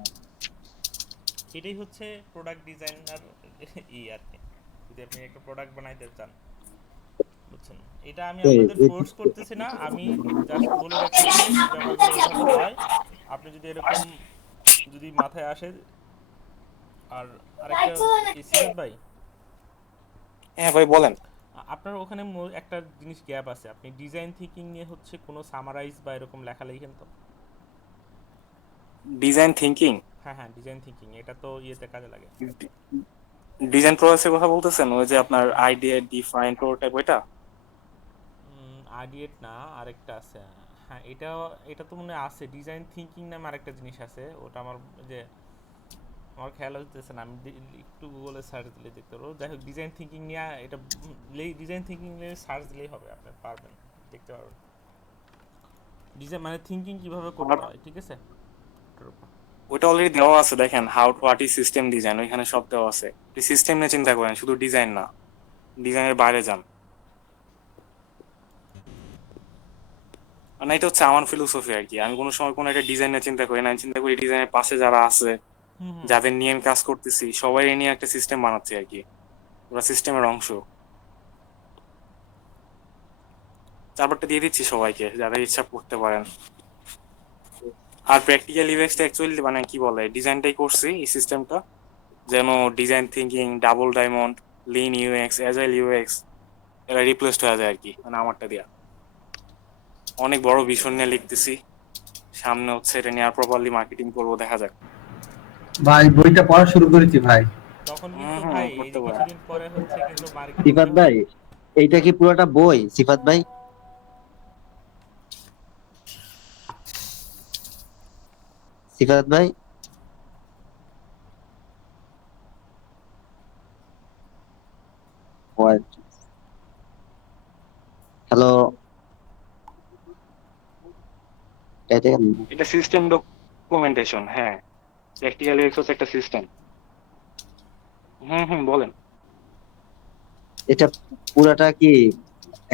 এটাই হচ্ছে প্রোডাক্ট ডিজাইনার আর কি, যদি আপনি একটা প্রোডাক্ট বানাইতে চান, বুঝছেন। এটা আমি আপনাদের ফোর্স করতেছি না, আমি জাস্ট বলে রাখতেছি যে ব্যাপারগুলো এভাবে হয়। আপনি যদি এরকম যদি মাথায় আসে। আর আরেকটা, সিরাত ভাই, হ্যাঁ ভাই বলেন। আপনার ওখানে একটা জিনিস গ্যাপ আছে, আপনি ডিজাইন থিঙ্কিং নিয়ে হচ্ছে কোনো সামারাইজ বা এরকম লেখা লিখেন তো? ডিজাইন থিঙ্কিং, হ্যাঁ হ্যাঁ, ডিজাইন থিঙ্কিং, এটা তো ইয়েতে কাজে লাগে। ডিজাইন প্রসেসের কথা বলতেছেন, ওই যে আপনার আইডিয়া ডিফাইন প্রোটোটাইপ ওইটা? আইডিয়েট না, আরেকটা আছে। হ্যাঁ, এটা তো মনে হয় আছে, ডিজাইন থিঙ্কিং নামে আরেকটা জিনিস আছে, ওটা আমার যে আমার খেয়াল হচ্ছে না, আমি একটু গুগলে সার্চ দিলে দেখতে পারবো। যাই হোক, ডিজাইন থিঙ্কিং নিয়ে এটা, ডিজাইন থিঙ্কিং নিয়ে সার্চ দিলেই হবে, আপনি পারবেন, দেখতে পারবেন ডিজাইন মানে থিঙ্কিং কিভাবে করতে হয়, ঠিক আছে। ওটার উপর। ওইটা অলরেডি দেওয়া আছে, দেখেন how what is system design, ওইখানে সব দেওয়া আছে। সিস্টেম নিয়ে চিন্তা করেন, শুধু ডিজাইন না, ডিজাইনের বাইরে যান। মানে এটা হচ্ছে আমার ফিলোসফি আর কি, আমি কোনো সময় কোনো একটা ডিজাইন নিয়ে চিন্তা করি না, আমি চিন্তা করি ডিজাইনের পাশে যারা আছে, হুম হুম। যাদের নিয়ে আমি কাজ করতেছি, সবাই নিয়ে একটা সিস্টেম বানাচ্ছি আর কি, ওরা সিস্টেমের অংশ। তারপরটা দিয়ে দিচ্ছি সবাইকে, যারা ইচ্ছা করতে পারেন। আর প্র্যাকটিক্যাল ইউএক্সটা অ্যাকচুয়ালি মানে কি বলে, ডিজাইনটাই করছি এই সিস্টেমটা, যেন design thinking, double diamond, lean UX, agile UX এরা রিপ্লেসড হয়ে যায় আর কি, মানে আমারটা দিয়া। অনেক বড় ভিশন নিয়ে লিখতেছি, সামনে হচ্ছে এটা নিয়ে আর প্রপারলি মার্কেটিং করবো, দেখা যাক। ভাই বইটা পড়া শুরু করেছি ভাই। তখন হুম কিন্তু হুম, ভাই এই করতে যে পারেন। কিছুদিন পরে হচ্ছে কিন্তু সিফাত মার্কেটিং। ভাই, এইটা কি পুরোটা বই সিফাত ভাই? সিফাত ভাই, হ্যালো, এটা সিস্টেম ডকুমেন্টেশন, হ্যাঁ। প্র্যাকটিক্যাল ইউএক্স হচ্ছে একটা সিস্টেম। বলেন। এটা পুরাটা কি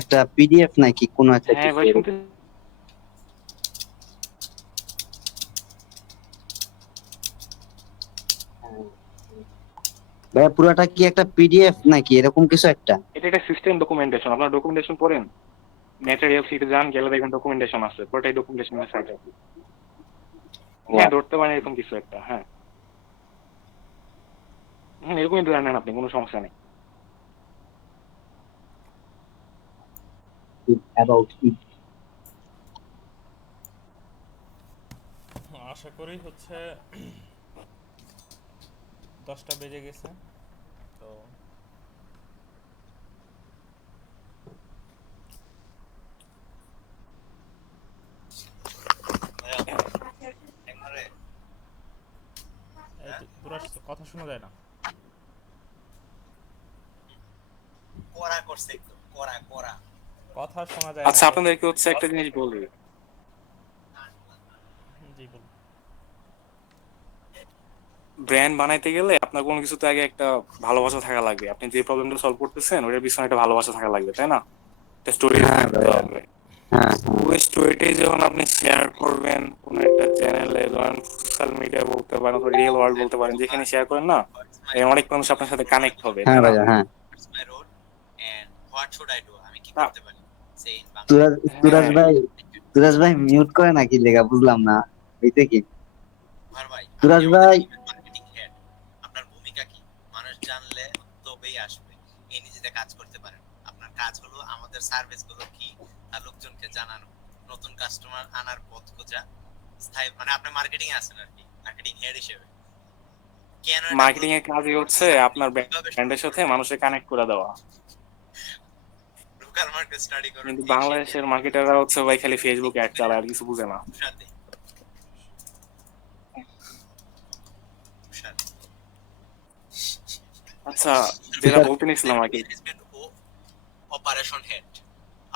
একটা পিডিএফ নাকি কোনো একটা হ্যাঁ কিছু ভাই, এরকম? ভাইয়া পুরাটা কি একটা পিডিএফ নাকি এরকম কিছু একটা? এটা একটা সিস্টেম ডকুমেন্টেশন। আপনার ডকুমেন্টেশন পড়েন, ম্যাটেরিয়াল সিটে যান, গেলে দেখবেন ডকুমেন্টেশন আছে, পুরোটাই ডকুমেন্টেশনের সাইটে। হ্যাঁ, ধরতে পারেন এরকম কিছু একটা, হ্যাঁ। এরকমই ধরে নেন আপনি, কোনো সমস্যা নেই। অ্যাবাউট আশা করি হচ্ছে 10টা বেজে গেছে, তো পুরো কথা শোনা যায় না। করা করছে একটু, করা করা। কথা শোনা যায় আচ্ছা, না। আপনাদেরকে হচ্ছে একটা জিনিস বলি। জি বলুন। ব্র্যান্ড বানাইতে গেলে আপনার কোনো কিছুতে আগে একটা ভালোবাসা থাকা লাগবে। আপনি যে প্রবলেমটা সলভ করতেছেন ওটার পিছনে একটা ভালোবাসা থাকা লাগবে, তাই না? একটা স্টোরি হ্যাঁ থাকতে ভাইয়া, হবে। হ্যাঁ ওই স্টোরিটাই যখন আপনি শেয়ার করবেন কোনো একটা চ্যানেলে, ধরেন সোশ্যাল মিডিয়া বলতে পারেন, রিয়েল ওয়ার্ল্ড বলতে পারেন, যেখানে শেয়ার করেন না, অনেক মানুষ আপনার সাথে কানেক্ট হবে, হ্যাঁ তাই না? ভাইয়া, হ্যাঁ। My road and what should I do, আমি কি না, করতে পারি সে ইন বাংলা। তুরাজ তুরাজ হ্যাঁ, ভাই, তুরাজ ভাই মিউট করে নাকি লেখা বুঝলাম না, হইতে কি? ভার ভাই, আপনি তুরাজ আমাদের ভাই, টিমের মার্কেটিং হেড, আপনার ভূমিকা কি? মানুষ জানলে তবেই আসবে, এই নিজেতে কাজ করতে পারেন। আপনার কাজ হলো আমাদের সার্ভিস গুলো কি তা লোকজনকে জানানো, নতুন কাস্টমার আনার পথ খোঁজা, স্থায়ী, মানে আপনি মার্কেটিং আছেন আর কি, মার্কেটিং হেড হিসেবে কেন এটা মার্কেটিং এর কাজই হচ্ছে আপনার কিভাবে শুরু ব্র্যান্ডের সাথে করবেন, মানুষের কানেক্ট করে দেওয়া। লোকাল মার্কেট স্টাডি করুন, কিন্তু এই সেই বাংলাদেশের মার্কেটাররা হচ্ছে ভাই খালি ফেসবুক অ্যাড চালায়, আর কিছু বুঝে না। সাথে সাথে আচ্ছা, যেটা বলতে নিছিলাম আর কি, ম্যানেজমেন্ট ও অপারেশন হেড,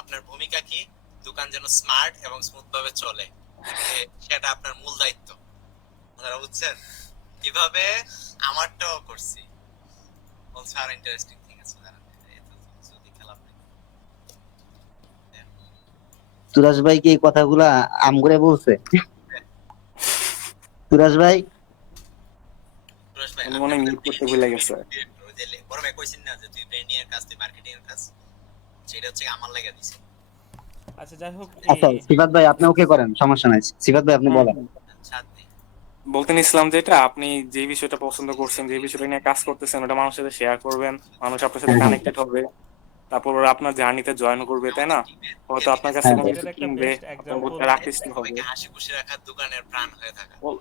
আপনার ভূমিকা কি? দোকান যেন স্মার্ট এবং স্মুথ ভাবে চলে, সেটা আপনার মূল দায়িত্ব। আপনারা বুঝছেন? কিভাবে আমারটাও করছি, অলসো আর ইন্টারেস্টিং থিং আছে জানেন, এটা যদি খেলা আপনি তুরাজ ভাই কি এই কথাগুলা আম করে বলছে? তুরাজ ভাই, সুরেশ ভাই, উনি আপনি মনে হয় আমাদের মিউট করতে ব্র্যান্ডিং ভুলে গেছে। ডিরেক্টর, ওই যে বড় ভাই কইছেন না যে তুই ব্র্যান্ডিং এর কাজ, তুই মার্কেটিং এর কাজ, সেটা হচ্ছে আমার লাগা দিছে। আচ্ছা, যাই হোক, আচ্ছা সিফাত ভাই আপনি ওকে করেন, সমস্যা নাই। সিফাত ভাই আপনি বলেন। সাথে বলতে নিছিলাম যেটা, আপনি যে বিষয়টা পছন্দ করছেন, যে বিষয়টা নিয়ে কাজ করতেছেন, ওটা মানুষের সাথে শেয়ার করবেন, মানুষ আপনার সাথে হ্যাঁ হ্যাঁ কানেক্টেড হবে, তারপর ওরা আপনার জার্নিতে জয়েন করবে, তাই না? আমাদের টিমের হয়তো আপনার কাছে হ্যাঁ কোনো ভাই, কিছু এটার একটা কিনবে, বেস্ট আপনার প্রতি এক্সাম্পল, তার আকৃষ্ট হবে। সবাইকে হাসি খুশি রাখার দোকানের প্রাণ হয়ে থাকা। আমার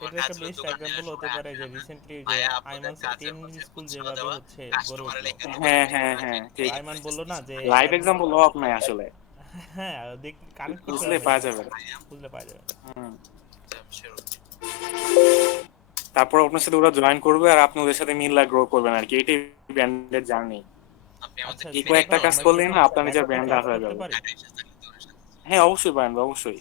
এটার কাজ একটা হলো বেস্ট দোকানে এক্সাম্পল হতে সবাই পারে যে আনা, রিসেন্টলি যে ভাইয়া আপনাদের আইমান কাজে টেন হচ্ছে স্কুল উৎসাহ যেভাবে দেওয়া, হচ্ছে গড়ে কাস্টমারের উঠলো, এখানে হ্যাঁ হ্যাঁ হ্যাঁ, ঠিক। আইমান বললো না যে লাইভ এক্সাম্পল লো আপনি আসলে হ্যাঁ, দেখ কানেক্ট করতে বুঝলে হবে, পাওয়া যাবে। বুঝলে পাওয়া যাবে। হুম। তারপর আপনার সাথে ওরা জয়েন করবে আর আপনি ওদের সাথে মিল গ্রো করবেন আর কি, এটাই ব্র্যান্ডের জার্নি। আপনি আমাদের আচ্ছা এই টিমের সিরাজ কয়েকটা ভাই, কাজ আমরা কি করলেই না এখন আপনার নিজের ব্যান্ডটা ব্র্যান্ড অ্যাড হয়ে করতে যাবে। পারি? হ্যাঁ অবশ্যই পারেন, অবশ্যই।